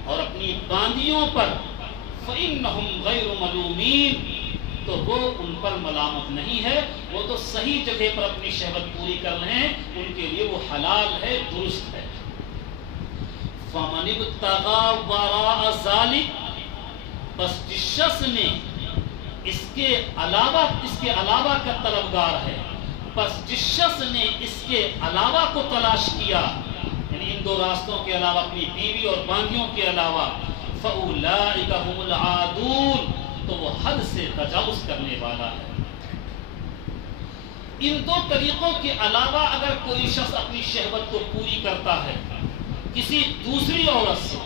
اور اپنی باندیوں پر، فإنہم غیر ملومین، تو وہ ان پر ملامت نہیں ہے، وہ تو صحیح جگہ پر اپنی شہوت پوری کر رہے ہیں، ان کے لیے وہ حلال ہے، درست ہے۔ فَمَنِ ابْتَغَىٰ وَرَاءَ ذَلِكَ، بس جس شخص نے اس کے علاوہ کا طلبگار ہے، بس جس شخص نے اس کے علاوہ کو تلاش کیا، یعنی ان دو راستوں کے علاوہ، اپنی بیوی اور باندیوں کے علاوہ، فَأُولَٰئِكَ هُمُ الْعَادُونَ، تو وہ حد سے تجاوز کرنے والا ہے۔ ان دو طریقوں کے علاوہ اگر کوئی شخص اپنی شہوت کو پوری کرتا ہے کسی دوسری عورت سے،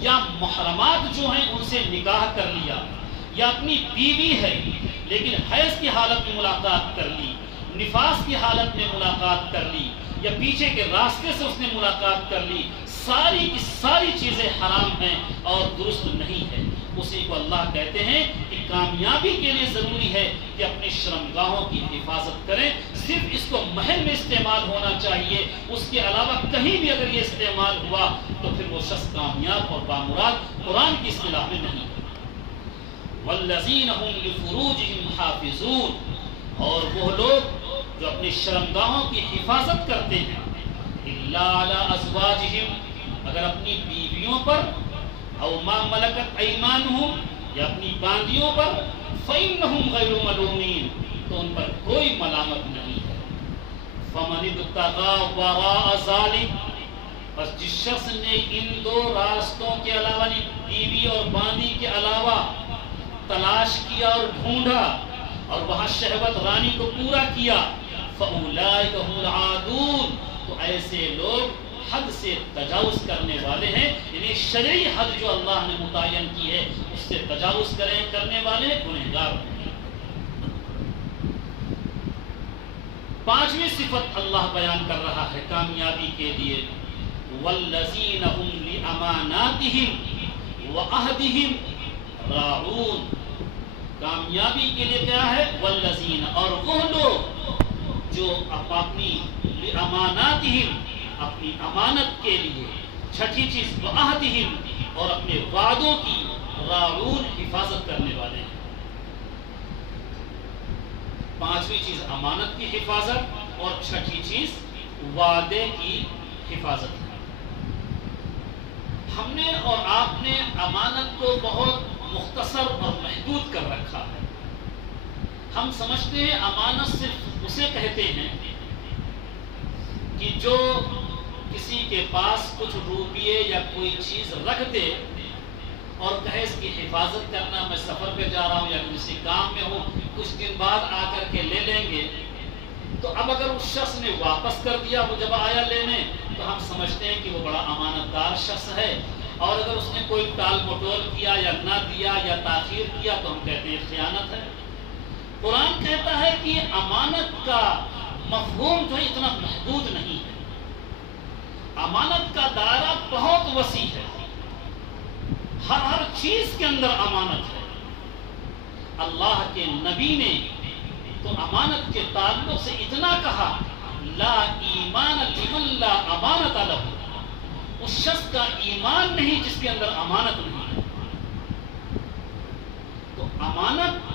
یا محرمات جو ہیں ان سے نکاح کر لیا، یا اپنی بیوی ہے لیکن حیض کی حالت میں ملاقات کر لی، نفاس کی حالت میں ملاقات کر لی، یا پیچھے کے راستے سے اس نے ملاقات کر لی، ساری کی ساری چیزیں حرام ہیں اور درست نہیں ہے۔ اسی کو اللہ کہتے ہیں کہ کامیابی کے لیے ضروری ہے کہ اپنی شرمگاہوں کی حفاظت کریں، صرف اس کو محل میں استعمال ہونا چاہیے، اس کے علاوہ کہیں بھی اگر یہ استعمال ہوا تو پھر وہ شخص کامیاب اور بامراد قرآن کی اصطلاح میں نہیں ہے۔ والذین هم لفروجہم حافظون، اور وہ لوگ جو اپنی شرمگاہوں کی حفاظت کرتے ہیں الا علی ازواجہم، اگر اپنی بیویوں پر، او ما ملکت ایمانہم، یا اپنی باندیوں پر، فإنہم غیر ملومین، تو ان پر کوئی ملامت نہیں ہے۔ فمن ابتغى وراء ذلك، بس جس شخص نے ان دو راستوں کے علاوہ، بیوی اور باندی کے علاوہ تلاش کیا اور ڈھونڈا اور وہاں شہوت رانی کو پورا کیا، فأولئک هم العادون، تو ایسے لوگ حد سے تجاوز کرنے والے ہیں، یعنی شرعی حد جو اللہ نے متعین کی ہے اس سے تجاوز کرنے والے گنہگار ہیں۔ پانچویں صفت اللہ بیان کر رہا ہے کامیابی کے لیے والذین هم لأماناتہم وعہدہم راعون، کامیابی کے لیے کیا ہے؟ والذین، اور وہ لوگ جو اپنی لأماناتہم، اپنی امانت کے لیے، چھٹی چیز وعہدہم، اور اپنے وعدوں کی، راعون، حفاظت کرنے والے ہیں۔ پانچویں چیز امانت کی حفاظت، اور چھٹی چیز وعدے کی حفاظت ہے۔ ہم نے اور آپ نے امانت کو بہت مختصر اور محدود کر رکھا ہے۔ ہم سمجھتے ہیں امانت صرف اسے کہتے ہیں کہ جو کسی کے پاس کچھ روپیے یا کوئی چیز رکھ دے اور کہے اس کی حفاظت کرنا، میں سفر پہ جا رہا ہوں یا کسی کام میں ہوں، کچھ دن بعد آ کر کے لے لیں گے، تو اب اگر اس شخص نے واپس کر دیا وہ جب آیا لینے، تو ہم سمجھتے ہیں کہ وہ بڑا امانت دار شخص ہے، اور اگر اس نے کوئی ٹال مٹول کیا یا نہ دیا یا تاخیر کیا تو ہم کہتے ہیں خیانت ہے۔ قرآن کہتا ہے کہ امانت کا مفہوم جو ہے اتنا محدود نہیں ہے، امانت کا دائرہ بہت وسیع ہے، ہر چیز کے اندر امانت ہے۔ اللہ کے نبی نے تو امانت کے تعلق سے اتنا کہا، لا ایمان لمن لا امانت لہ، اس شخص کا ایمان نہیں جس کے اندر امانت نہیں ہے۔ تو امانت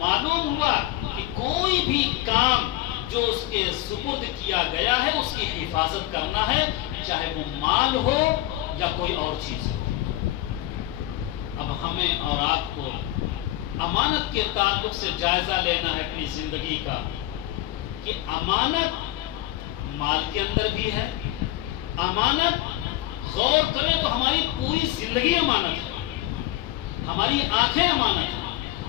معلوم ہوا کہ کوئی بھی کام جو اس کے سپرد کیا گیا ہے اس کی حفاظت کرنا ہے، چاہے وہ مال ہو یا کوئی اور چیز ہو۔ اب ہمیں اور آپ کو امانت کے تعلق سے جائزہ لینا ہے اپنی زندگی کا، کہ امانت مال کے اندر بھی ہے، امانت غور کریں تو ہماری پوری زندگی امانت ہے، ہماری آنکھیں امانت ہیں،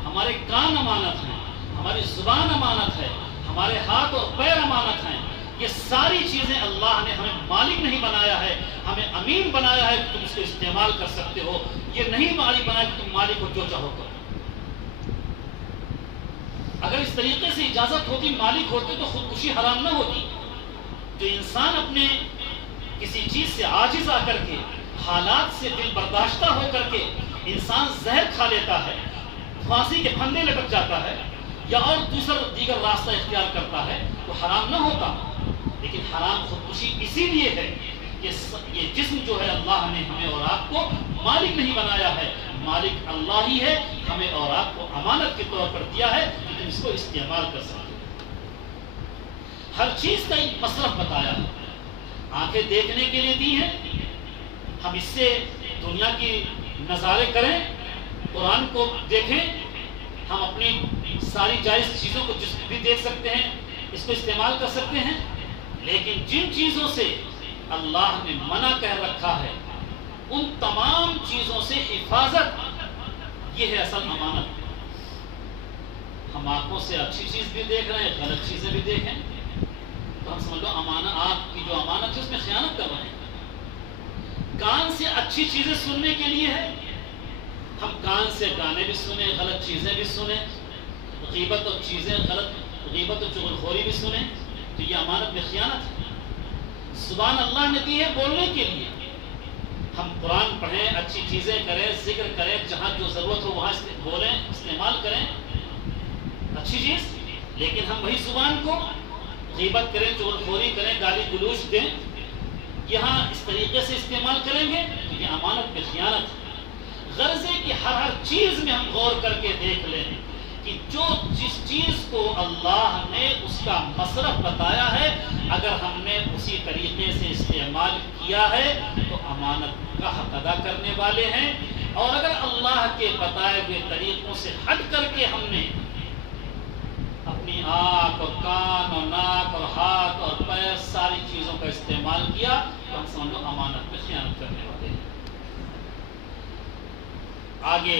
ہمارے کان امانت ہیں، ہماری زبان امانت ہے، ہمارے ہاتھ اور پیر امانت ہیں۔ یہ ساری چیزیں اللہ نے ہمیں مالک نہیں بنایا ہے، ہمیں امین بنایا ہے کہ تم اس کو استعمال کر سکتے ہو، یہ نہیں مالک بنایا کہ تم مالک ہو جو چاہو کرو۔ اگر اس طریقے سے اجازت ہوتی، مالک ہوتے، تو خودکشی حرام نہ ہوتی۔ جو انسان اپنے کسی چیز سے عاجز آ کر کے، حالات سے دل برداشتہ ہو کر کے انسان زہر کھا لیتا ہے، پھانسی کے پھندے لٹک جاتا ہے یا اور دیگر راستہ اختیار کرتا ہے تو حرام نہ ہوتا، لیکن حرام خودکشی اسی لیے ہے کہ یہ جسم جو ہے اللہ نے ہمیں اور آپ کو مالک نہیں بنایا ہے، مالک اللہ ہی ہے، ہمیں اور آپ کو امانت کے طور پر دیا ہے کہ تم اس کو استعمال کر سکتے ہو۔ ہر چیز کا ایک مصرف بتایا ہے، آنکھیں دیکھنے کے لیے دی ہیں، ہم اس سے دنیا کی نظارے کریں، قرآن کو دیکھیں، ہم اپنی ساری جائز چیزوں کو جس بھی دیکھ سکتے ہیں، اس کو استعمال کر سکتے ہیں، لیکن جن چیزوں سے اللہ نے منع کہہ رکھا ہے ان تمام چیزوں سے حفاظت، یہ ہے اصل امانت۔ ہم آنکھوں سے اچھی چیز بھی دیکھ رہے ہیں، غلط چیزیں بھی دیکھیں تو ہم سمجھ لو امانت، آنکھ کی جو امانت ہے اس میں خیانت کر رہے ہیں۔ کان سے اچھی چیزیں سننے کے لیے ہے، ہم کان سے گانے بھی سنیں، غلط چیزیں بھی سنیں، غیبت اور چیزیں غلط، غیبت اور چغلخوری بھی سنیں، تو یہ امانت میں خیانت ہے۔ زبان اللہ نے دی ہے بولنے کے لیے، ہم قرآن پڑھیں، اچھی چیزیں کریں، ذکر کریں، جہاں جو ضرورت ہو وہاں بولیں، استعمال کریں اچھی چیز، لیکن ہم وہی زبان کو غیبت کریں، چغلخوری کریں، گالی گلوچ دیں، یہاں اس طریقے سے استعمال کریں گے تو یہ امانت میں خیانت ہے۔ غرض ہے کہ ہر چیز میں ہم غور کر کے دیکھ لیں کہ جس چیز کو اللہ نے اس کا مصرف بتایا ہے، اگر ہم نے اسی طریقے سے استعمال کیا ہے تو امانت کا حق ادا کرنے والے ہیں، اور اگر اللہ کے بتائے ہوئے طریقوں سے ہٹ کر کے ہم نے اپنی آنکھ اور کان اور ناک اور ہاتھ اور پیر ساری چیزوں کا استعمال کیا تو ہم سمجھو امانت میں خیانت کرنے والے ہیں۔ آگے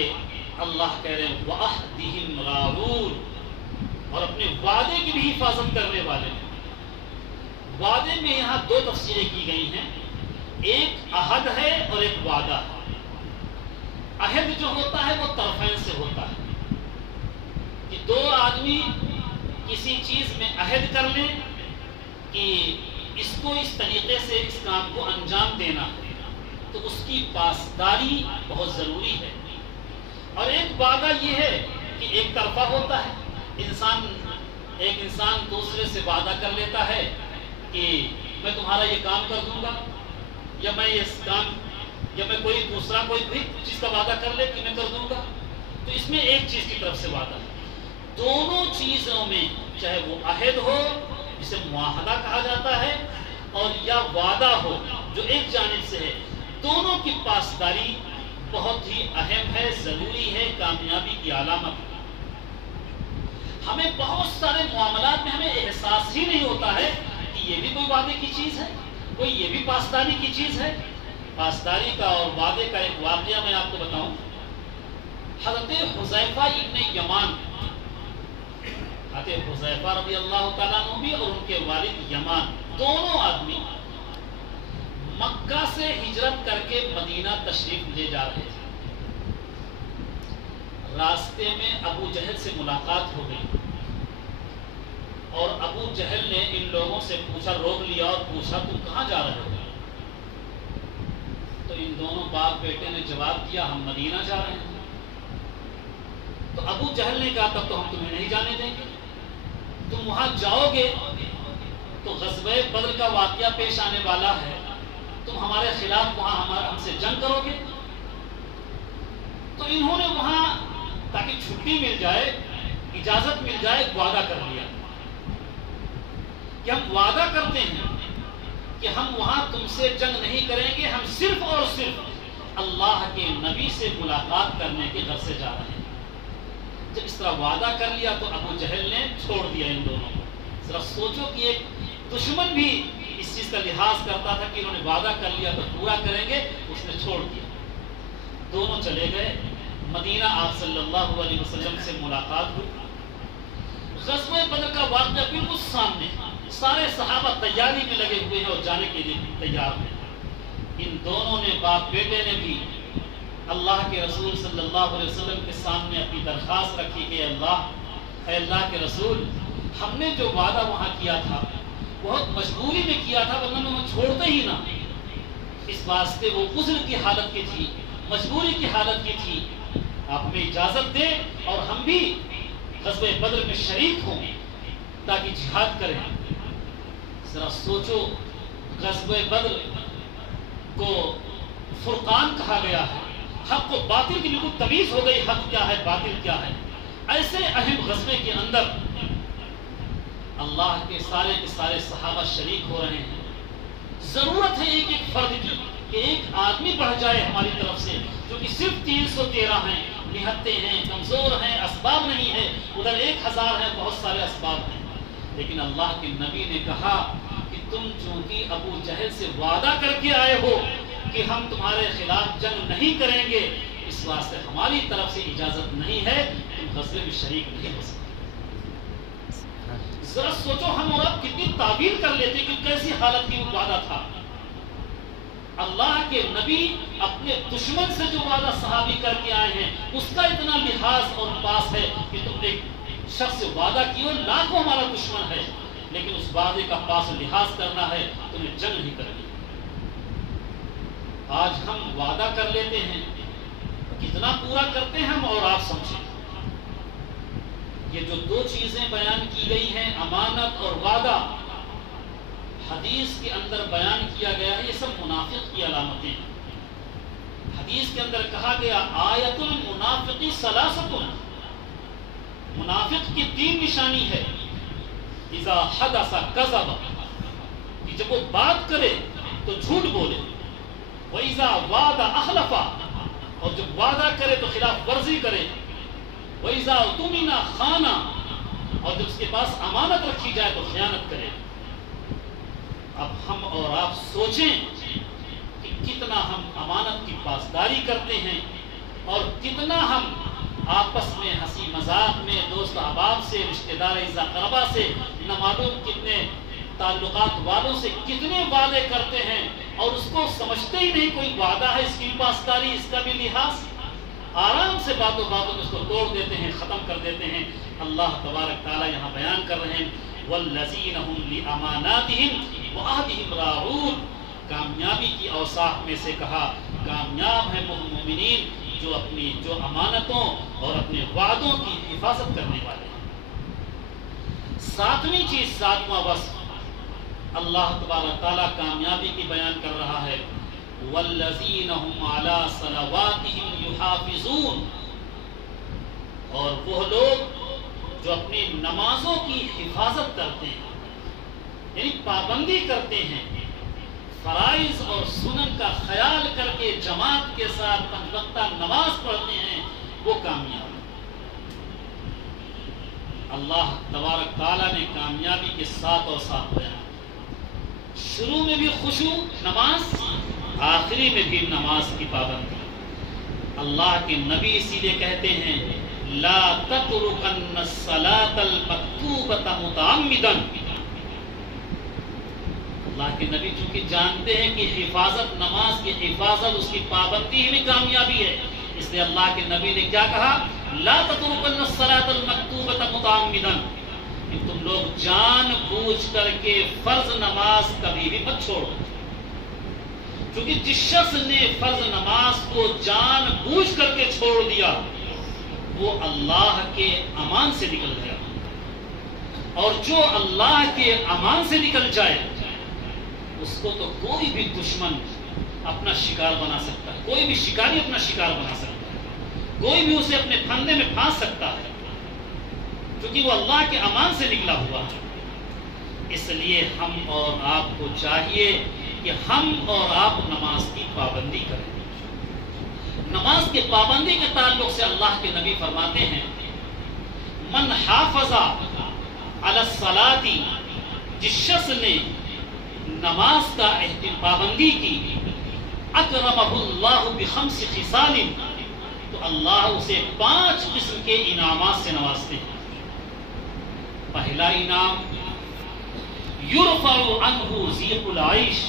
اللہ کہہ رہے ہیں وَأَحْدِهِمْ رَاعُونَ، اور اپنے وعدے کی بھی حفاظت کرنے والے ہیں۔ وعدے میں یہاں دو تفسیریں کی گئی ہیں، ایک عہد ہے اور ایک وعدہ ہے۔ عہد جو ہوتا ہے وہ طرفین سے ہوتا ہے کہ دو آدمی کسی چیز میں عہد کر لیں کہ اس کو اس طریقے سے اس کام کو انجام دینا ہے، تو اس کی پاسداری بہت ضروری ہے۔ اور ایک وعدہ یہ ہے کہ ایک طرفہ ہوتا ہے، ایک انسان دوسرے سے وعدہ کر لیتا ہے کہ میں تمہارا یہ کام کر دوں گا، یا میں اس کام، یا میں کوئی بھی چیز کا وعدہ کر لے کہ میں کر دوں گا، تو اس میں ایک چیز کی طرف سے وعدہ ہے۔ دونوں چیزوں میں چاہے وہ عہد ہو جسے معاہدہ کہا جاتا ہے، اور یا وعدہ ہو جو ایک جانب سے ہے، دونوں کی پاسداری بہت ہی اہم ہے، ضروری ہے، کامیابی کی علامت ہے۔ ہمیں بہت سارے معاملات میں ہمیں احساس ہی نہیں ہوتا ہے کہ یہ بھی کوئی وعدے کی چیز ہے، کوئی یہ بھی پاسداری کی چیز ہے، پاسداری کا اور وعدے کا ایک واقعہ میں آپ کو بتاؤں. حضرت حذیفہ ابن یمان، حضرت حذیفہ رضی اللہ تعالیٰ عنہ بھی اور ان کے والد یمان، دونوں آدمی مکہ سے ہجرت کر کے مدینہ تشریف لے جا رہے تھے. راستے میں ابو جہل سے ملاقات ہو گئی اور ابو جہل نے ان لوگوں سے پوچھا، روک لیا اور پوچھا تم کہاں جا رہے ہو؟ تو ان دونوں باپ بیٹے نے جواب دیا ہم مدینہ جا رہے ہیں. تو ابو جہل نے کہا تب تو ہم تمہیں نہیں جانے دیں گے، تم وہاں جاؤ گے تو غزوہ بدر کا واقعہ پیش آنے والا ہے، تم ہمارے خلاف وہاں ہم سے جنگ کرو گے. تو انہوں نے وہاں تاکہ چھٹی مل جائے، اجازت مل جائے، وعدہ کر لیا کہ ہم وعدہ کرتے ہیں کہ ہم وہاں تم سے جنگ نہیں کریں گے، ہم صرف اور صرف اللہ کے نبی سے ملاقات کرنے کے غرض سے جا رہے ہیں. جب اس طرح وعدہ کر لیا تو ابو جہل نے چھوڑ دیا ان دونوں کو. ذرا سوچو کہ ایک دشمن بھی اس چیز کا لحاظ کرتا تھا کہ انہوں نے وعدہ کر لیا تو پورا کریں گے، اس نے چھوڑ دیا. دونوں چلے گئے مدینہ، آپ صلی اللہ علیہ وسلم سے ملاقات ہوئی. غزوہ بدر کا واقعہ بالکل سامنے، سارے صحابہ تیاری میں لگے ہوئے ہیں اور جانے کے لیے تیار ہیں. ان دونوں نے باپ بیٹے نے بھی اللہ کے رسول صلی اللہ علیہ وسلم کے سامنے اپنی درخواست رکھی کہ اے اللہ کے رسول، ہم نے جو وعدہ وہاں کیا تھا بہت مجبوری میں کیا تھا، ورنہ ہم چھوڑتے ہی نہ. اس واسطے وہ عذر کی حالت کی تھی، مجبوری کی حالت کی تھی. آپ ہمیں اجازت دیں اور ہم بھی غزوہ بدر میں شریک ہوں تاکہ جہاد کریں. ذرا سوچو، غزوہ بدر کو فرقان کہا گیا ہے، حق و باطل کی بالکل تمیز ہو گئی، حق کیا ہے باطل کیا ہے. ایسے اہم غزوے کے اندر اللہ کے سارے صحابہ شریک ہو رہے ہیں. ضرورت ہے ایک ایک فرد کی کہ ایک آدمی بڑھ جائے ہماری طرف سے، جو کہ صرف 313 ہیں، نہتے ہیں، کمزور ہیں، اسباب نہیں ہے. ادھر 1000 ہیں، بہت سارے اسباب ہیں. لیکن اللہ کے نبی نے کہا کہ تم چونکہ ابو جہل سے وعدہ کر کے آئے ہو کہ ہم تمہارے خلاف جنگ نہیں کریں گے، اس واسطے ہماری طرف سے اجازت نہیں ہے، تم غزوے میں شریک نہیں ہو سکتے. ذرا سوچو ہم اور آپ کتنی تعبیر کر لیتے کہ کیسی حالت کی وعدہ تھا. اللہ کے نبی اپنے دشمن سے جو وعدہ صحابی کر کے آئے ہیں اس کا اتنا لحاظ اور پاس ہے کہ تم ایک شخص سے وعدہ کیے، لاکھوں ہمارا دشمن ہے، لیکن اس وعدے کا پاس و لحاظ کرنا ہے، تمہیں جنگ نہیں کرنی. آج ہم وعدہ کر لیتے ہیں، کتنا پورا کرتے ہیں ہم اور آپ سمجھیں. یہ جو دو چیزیں بیان کی گئی ہیں، امانت اور وعدہ، حدیث کے اندر بیان کیا گیا ہے، یہ سب منافق کی علامتیں ہیں. حدیث کے اندر کہا گیا آیت المنافق ثلاثۃ، منافق کی 3 نشانی ہے. اذا حدث کذب، کہ جب وہ بات کرے تو جھوٹ بولے. وَإِذَا وَعَدَ أَخْلَفَ، اور جب وعدہ کرے تو خلاف ورزی کرے. وَإِذَا اؤْتُمِنَ خَانَ، اور جب اس کے پاس امانت رکھی جائے تو خیانت کرے. اب ہم اور آپ سوچیں کہ کتنا ہم امانت کی پاسداری کرتے ہیں اور کتنا ہم آپس میں ہنسی مذاق میں دوست احباب سے، رشتہ دار عزیز اقربا سے، نہ معلوم کتنے تعلقات والوں سے کتنے وعدے کرتے ہیں اور اس کو سمجھتے ہی نہیں کوئی وعدہ ہے، اس کی پاسداری، اس کا بھی لحاظ. آرام سے باتوں میں اس کو توڑ دیتے ہیں، ختم کر دیتے ہیں. اللہ تبارک تعالیٰ یہاں بیان کر رہے ہیں وَالَّذِينَ هُمْ لِأَمَانَاتِهِمْ وَعَهْدِهِمْ رَاعُونَ. کامیابی کی اوصاف میں سے کہا کامیاب ہیں وہ مومنین جو اپنی امانتوں اور اپنے وعدوں کی حفاظت کرنے والے ہیں. 7ویں چیز، 7واں وصف اللہ تبارک تعالیٰ کامیابی کی بیان کر رہا ہے وَالَّذِينَ هُمْ عَلَىٰ صَلَوَاتِهِمْ يُحَافِظُونَ. اور وہ لوگ جو اپنی نمازوں کی حفاظت کرتے ہیں، یعنی پابندی کرتے ہیں، فرائض اور سنن کا خیال کر کے جماعت کے ساتھ 5 وقتہ نماز پڑھتے ہیں، وہ کامیاب ہیں. اللہ تبارک تعالیٰ نے کامیابی کے 7 اوصاف بیان. شروع میں بھی خشوع نماز، آخر آخری میں بھی نماز کی پابندی۔ اللہ کے نبی اسی لیے کہتے ہیں لا تترکن الصلاۃ المکتوبۃ متعمدا۔ اللہ کے نبی چونکہ جانتے ہیں کہ حفاظت، نماز کی حفاظت، اس کی پابندی ہی میں کامیابی ہے، اس لیے اللہ کے نبی نے کیا کہا؟ لا تترکن الصلاۃ المکتوبۃ متعمدا، کہ تم لوگ جان بوجھ کر کے فرض نماز کبھی بھی مت چھوڑو، کیونکہ جس شخص نے فرض نماز کو جان بوجھ کر کے چھوڑ دیا وہ اللہ کے امان سے نکل گیا، اور جو اللہ کے امان سے نکل جائے اس کو تو کوئی بھی دشمن اپنا شکار بنا سکتا ہے، کوئی بھی شکاری اپنا شکار بنا سکتا ہے، کوئی بھی اسے اپنے پھندے میں پھانس سکتا ہے، کیونکہ وہ اللہ کے امان سے نکلا ہوا ہے۔ اس لیے ہم اور آپ کو چاہیے کہ ہم اور آپ نماز کی پابندی کریں۔ نماز کی پابندی کے تعلق سے اللہ کے نبی فرماتے ہیں من حافظ علی الصلاۃ، جس شخص نے نماز کا پابندی کی، اکرمہ اللہ بخمس خصال، تو اللہ اسے 5 قسم کے انعامات سے نوازتے ہیں۔ پہلا انعام یرفع عنہ ضیق العیش،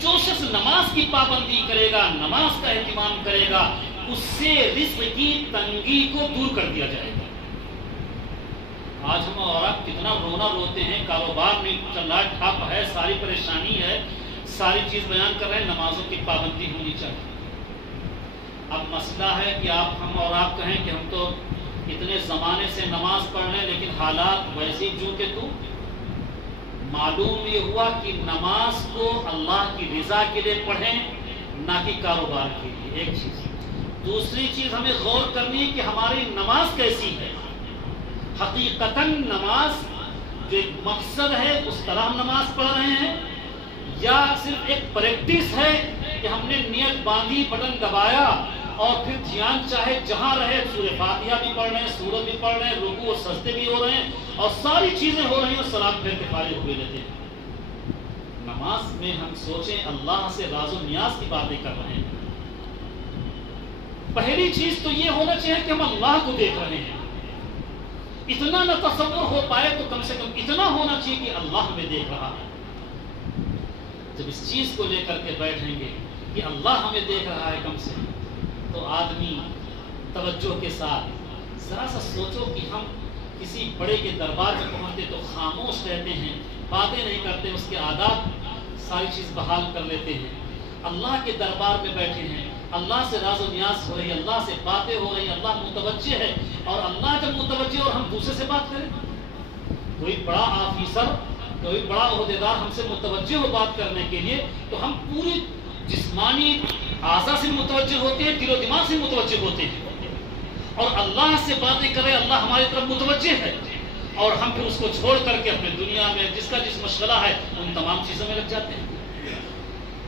جو شخص نماز کی پابندی کرے گا، نماز کا اہتمام کرے گا، اس سے رزق کی تنگی کو دور کر دیا جائے گا۔ آج ہم اور آپ کتنا رونا روتے ہیں، کاروبار نہیں چل رہا، ٹھپ ہے، ساری پریشانی ہے، ساری چیز بیان کر رہے ہیں، نمازوں کی پابندی ہونی چاہیے۔ اب مسئلہ ہے کہ ہم اور آپ کہیں کہ ہم تو اتنے زمانے سے نماز پڑھ رہے ہیں لیکن حالات ویسی جو کہ تو معلوم یہ ہوا کہ نماز کو اللہ کی رضا کے لیے پڑھیں، نہ کہ کاروبار کے لیے، ایک چیز۔ دوسری چیز ہمیں غور کرنی ہے کہ ہماری نماز کیسی ہے۔ حقیقتاً نماز جو ایک مقصد ہے اس طرح ہم نماز پڑھ رہے ہیں، یا صرف ایک پریکٹس ہے کہ ہم نے نیت باندھی، بٹن دبایا اور پھر دھیان چاہے جہاں رہے، سورہ فاتحہ بھی پڑھ رہے ہیں، سورت بھی پڑھ رہے ہیں، رکوع اور سجدے بھی ہو رہے ہیں اور ساری چیزیں ہو رہی ہیں اور سلام پھیر کے فارغ ہوئے رہتے ہیں۔ نماز میں ہم سوچیں اللہ سے راز و نیاز کی باتیں کر رہے ہیں۔ پہلی چیز تو یہ ہونا چاہیے کہ ہم اللہ کو دیکھ رہے ہیں، اتنا نہ تصور ہو پائے تو کم سے کم اتنا ہونا چاہیے کہ اللہ ہمیں دیکھ رہا ہے۔ جب اس چیز کو لے کر کے بیٹھیں گے کہ اللہ ہمیں دیکھ رہا ہے کم سے کم، تو آدمی توجہ کے ساتھ ذرا سا سوچو کہ ہم کسی بڑے کے دربار میں پہنچتے تو خاموش رہتے ہیں، باتیں نہیں کرتے، اس کے آداب ساری چیز بحال کر لیتے ہیں۔ اللہ کے دربار میں بیٹھے ہیں، اللہ سے راز و نیاز ہو رہی ہے، اللہ سے باتیں ہو رہی ہیں، اللہ متوجہ ہے، اور اللہ جب متوجہ اور ہم دوسرے سے بات کریں، کوئی بڑا آفیسر، کوئی بڑا عہدیدار ہم سے متوجہ ہو بات کرنے کے لیے، تو ہم پوری جسمانی اعضاء سے متوجہ ہوتے ہیں، دل و دماغ سے متوجہ ہوتے ہیں، اور اللہ سے باتیں کریں، اللہ ہماری طرف متوجہ ہے، اور ہم پھر اس کو چھوڑ کر کے اپنے دنیا میں جس کا جس مشغلہ ہے ان تمام چیزوں میں لگ جاتے ہیں۔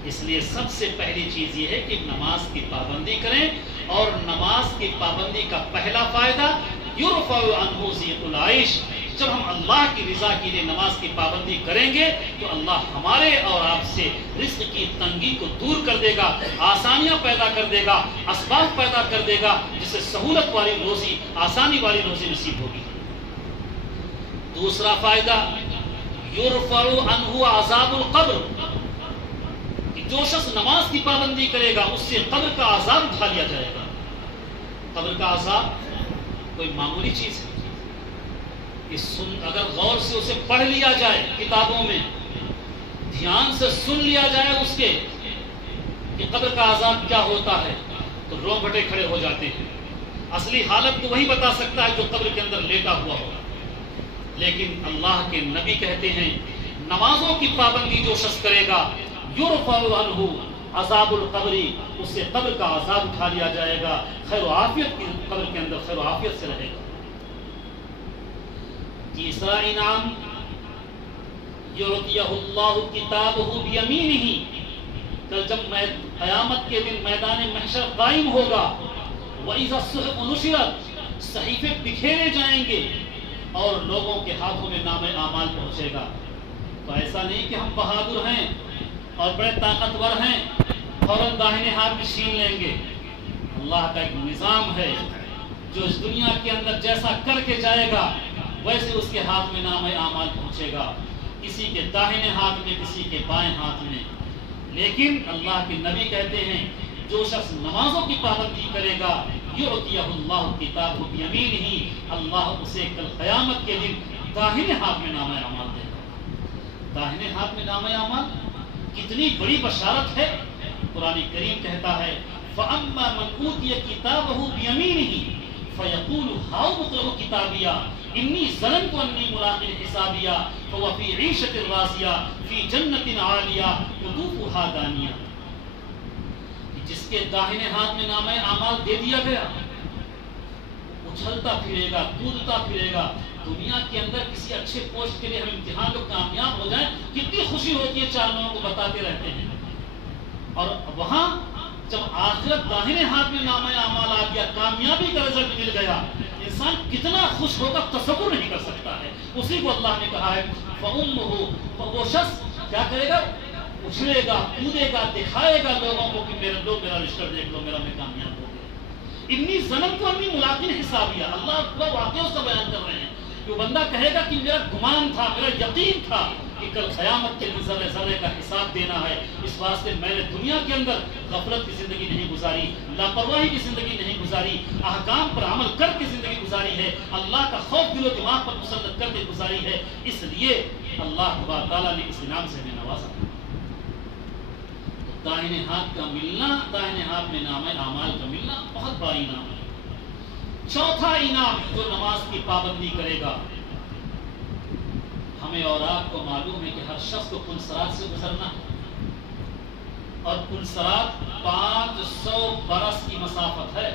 اس لیے سب سے پہلی چیز یہ ہے کہ نماز کی پابندی کریں، اور نماز کی پابندی کا پہلا فائدہ یرفع عنہ ضیق العیش، جب ہم اللہ کی رضا کے لیے نماز کی پابندی کریں گے تو اللہ ہمارے اور آپ سے رزق کی تنگی کو دور کر دے گا، آسانیاں پیدا کر دے گا، اسباب پیدا کر دے گا، جس سے سہولت والی روزی، آسانی والی روزی نصیب ہوگی۔ دوسرا فائدہ یرفع عنہ عذاب القبر، کہ جو شخص نماز کی پابندی کرے گا اس سے قبر کا عذاب اٹھا لیا جائے گا۔ قبر کا عذاب کوئی معمولی چیز ہے، اگر غور سے اسے پڑھ لیا جائے، کتابوں میں دھیان سے سن لیا جائے اس کے کہ قبر کا عذاب کیا ہوتا ہے، تو رونگٹے کھڑے ہو جاتے ہیں۔ اصلی حالت تو وہی بتا سکتا ہے جو قبر کے اندر لیٹا ہوا ہوگا، لیکن اللہ کے نبی کہتے ہیں نمازوں کی پابندی جو شخص کرے گا یرفع عنہ عذاب القبر، اس سے قبر کا عذاب اٹھا لیا جائے گا، خیر و عافیت کی قبر کے اندر خیر و عافیت سے رہے گا۔ تیسرا انعام یعطیہ اللہ کتابہ بیمینہ، کل جب قیامت کے دن میدان محشر قائم ہوگا، وَإِذَا الصُّحُفُ نُشِرَتْ، صحیفے بکھیرے جائیں گے اور لوگوں کے ہاتھوں میں نام اعمال پہنچے گا۔ تو ایسا نہیں کہ ہم بہادر ہیں، اور بڑے طاقتور ہیں فوراً داہنے ہاتھ میں چھین لیں گے. اللہ کا ایک نظام ہے جو اس دنیا کے اندر جیسا کر کے جائے گا ویسے اس کے ہاتھ میں نام اعمال پہنچے گا، کسی کے داہنے ہاتھ میں کسی کے بائیں ہاتھ میں. لیکن اللہ کے نبی کہتے ہیں جو شخص نمازوں کی پابندی کرے گا یعطیہ اللہ کتابہ بیمینہ، اللہ اسے کل قیامت کے دن داہنے ہاتھ میں نام اعمال دے گا. داہنے ہاتھ میں نام اعمال کتنی بڑی بشارت ہے. قرآن کریم کہتا ہے فَأَمَّا مَنْ أُوتِيَ كِتَابَهُ بِيَمِينِهِ فَيَقُولُ هَاؤْمُ اقْرَءُوا كِتَابِيَهْ إِنِّي ظَنَنْتُ أَنِّي مُلَاقٍ حِسَابِيَهْ فَهُوَ فِي عِيشَةٍ رَاضِيَةٍ فِي جَنَّةٍ عَالِيَةٍ قُطُوفُهَا دَانِيَةٌ. جس کے داہنے ہاتھ میں نامہ اعمال دے دیا گیا اچھلتا پھرے گا، کودتا پھرے گا. دنیا کے اندر کسی اچھے پوسٹ کے لیے ہم امتحان میں کامیاب ہو جائیں کتنی خوشی ہوتی ہے، چار لوگوں کو بتاتے رہتے ہیں. اور وہاں جب آخرت داہنے ہاتھ میں نامہ اعمال آ گیا، کامیابی کا رزلٹ مل گیا، انسان کتنا خوش ہوگا تصور نہیں کر سکتا ہے. اسی کو اللہ نے کہا ہے فَأُمُّهُ، وہ شخص کیا کرے گا؟ اچھلے گا، کودے گا، دکھائے گا لوگوں کو کہ میرے لوگ میرا رشتہ دیکھ لو، میرا میں کامیاب ہو گیا. انی ظننت انی ملاق حسابیہ، اللہ واقعہ اس کا بیان کر رہے ہیں. جو بندہ کہے گا کہ میرا گمان تھا، میرا یقین تھا کہ کل قیامت کے دن ذرے ذرے کا حساب دینا ہے، اس واسطے میں نے دنیا کے اندر غفلت کی زندگی نہیں گزاری، لاپرواہی کی زندگی نہیں گزاری، احکام پر عمل کر کے زندگی گزاری ہے، اللہ کا خوف دل و دماغ پر مسلط کر کے گزاری ہے. اس لیے اللہ تبارک تعالیٰ نے اس انعام سے ہمیں نوازا. داہنے ہاتھ کا ملنا، داہنے ہاتھ میں نامہ اعمال کا ملنا بہت بڑا انعام ہے. چوتھا انعام جو نماز کی پابندی کرے گا، ہمیں اور آپ کو معلوم ہے کہ ہر شخص کو پلسرات سے گزرنا ہے، اور پلسرات 500 برس کی مسافت ہے.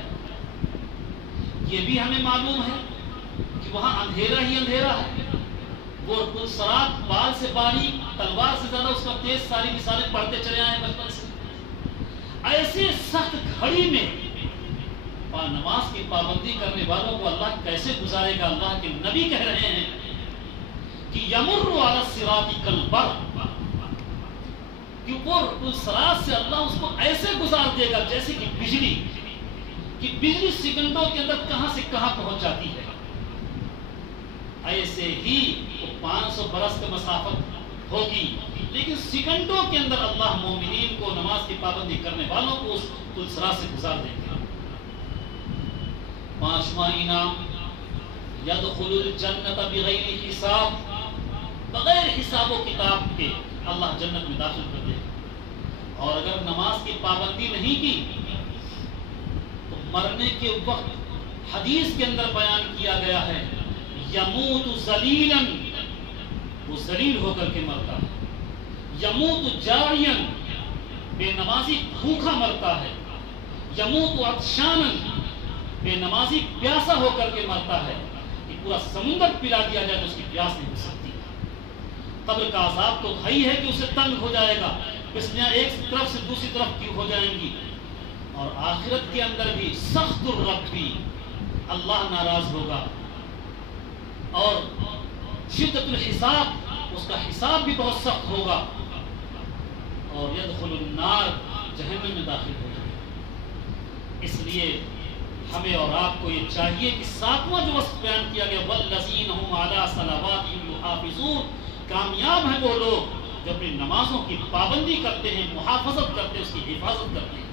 یہ بھی ہمیں معلوم ہے کہ وہاں اندھیرا ہی اندھیرا ہے. وہ پلسرات بال سے باریک، تلوار سے زیادہ اس کا تیز، ساری مثالیں پڑھتے چلے آئے بچپن سے. ایسے سخت گھڑی میں نماز کی پابندی کرنے والوں کو اللہ کیسے گزارے گا؟ اللہ کے نبی کہہ رہے ہیں کہ یمر علی الصراط کالبرق، کہ وہ صراط سے اللہ اس کو ایسے گزار دے گا جیسے کہ بجلی سیکنڈوں کے اندر کہاں سے کہاں پہنچ جاتی ہے. ایسے ہی 500 برس کی مسافت ہوگی، لیکن سیکنڈوں کے اندر اللہ مومنین کو، نماز کی پابندی کرنے والوں کو اس پلسرات سے گزار دیں گے. پانچواں انعام یدخل الجنت بغیر حساب، بغیر حساب و کتاب کے اللہ جنت میں داخل کر دے. اور اگر نماز کی پابندی نہیں کی تو مرنے کے وقت حدیث کے اندر بیان کیا گیا ہے یموت ذلیلا، وہ ذلیل ہو کر کے مرتا ہے. یموت جاعیا، بے نمازی بھوکا مرتا ہے. یموت عطشانا، بے نمازی پیاسا ہو کر کے مرتا ہے. کہ پورا سمندر پلا دیا جائے تو اس کی پیاس نہیں بجھ سکتی. قبر کا عذاب تو بھائی ہے کہ اسے تنگ ہو جائے گا، بسلیاں ایک طرف سے دوسری طرف کی ہو جائیں گی. اور آخرت کے اندر بھی سخت الرب، اللہ ناراض ہوگا. اور شدت الحساب، اس کا حساب بھی بہت سخت ہوگا. اور یدخل النار، جہنم میں داخل ہو جائے. اس لیے ہمیں اور آپ کو یہ چاہیے کہ ساتواں جو وصف بیان کیا گیا والذین هم علی صلواتهم یحافظون، کامیاب ہیں وہ لوگ جو اپنی نمازوں کی پابندی کرتے ہیں، محافظت کرتے ہیں، اس کی حفاظت کرتے ہیں.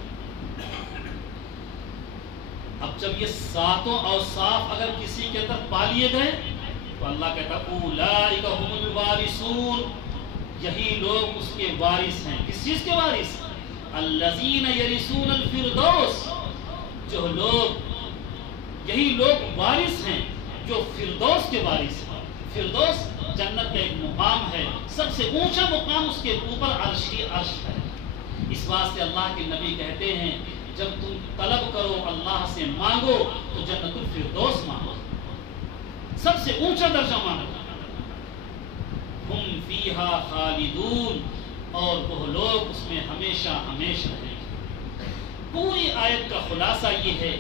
اب جب یہ ساتوں اوصاف اگر کسی کے اندر پا لیے گئے تو اللہ کہتا ہے اولئک هم الوارثون، یہی لوگ اس کے وارث ہیں. کس چیز کے وارث؟ الذین یرثون الفردوس، جو لوگ، یہی لوگ وارث ہیں جو فردوس کے وارث ہیں. فردوس جنت کا ایک مقام ہے، سب سے اونچا مقام، اس کے اوپر عرش ہی عرش ہے. اس واسطے اللہ کے نبی کہتے ہیں جب تم طلب کرو، اللہ سے مانگو تو جنت الفردوس مانگو، سب سے اونچا درجہ مانگو. ہم فیہا خالدون، اور وہ لوگ اس میں ہمیشہ ہمیشہ رہیں گے. پوری آیت کا خلاصہ یہ ہے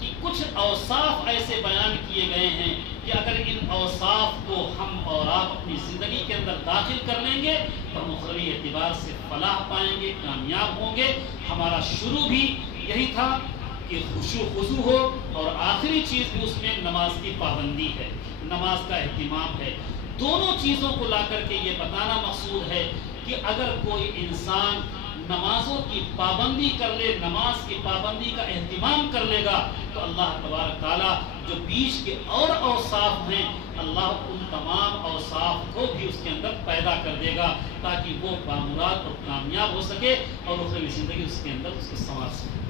کہ کچھ اوصاف ایسے بیان کیے گئے ہیں کہ اگر ان اوصاف کو ہم اور آپ اپنی زندگی کے اندر داخل کر لیں گے تو مخروی اعتبار سے فلاح پائیں گے، کامیاب ہوں گے۔ ہمارا شروع بھی یہی تھا کہ خشوع خضوع ہو، اور آخری چیز بھی اس میں نماز کی پابندی ہے، نماز کا اہتمام ہے۔ دونوں چیزوں کو لا کر کے یہ بتانا مقصود ہے کہ اگر کوئی انسان نمازوں کی پابندی کر لے، نماز کی پابندی کا اہتمام کر لے گا، تو اللہ تبارک تعالیٰ جو بیچ کے اور اوصاف ہیں، اللہ ان تمام اوصاف کو بھی اس کے اندر پیدا کر دے گا، تاکہ وہ بامراد اور کامیاب ہو سکے اور اخروی زندگی اس کے اندر اس کو سنوار سکے۔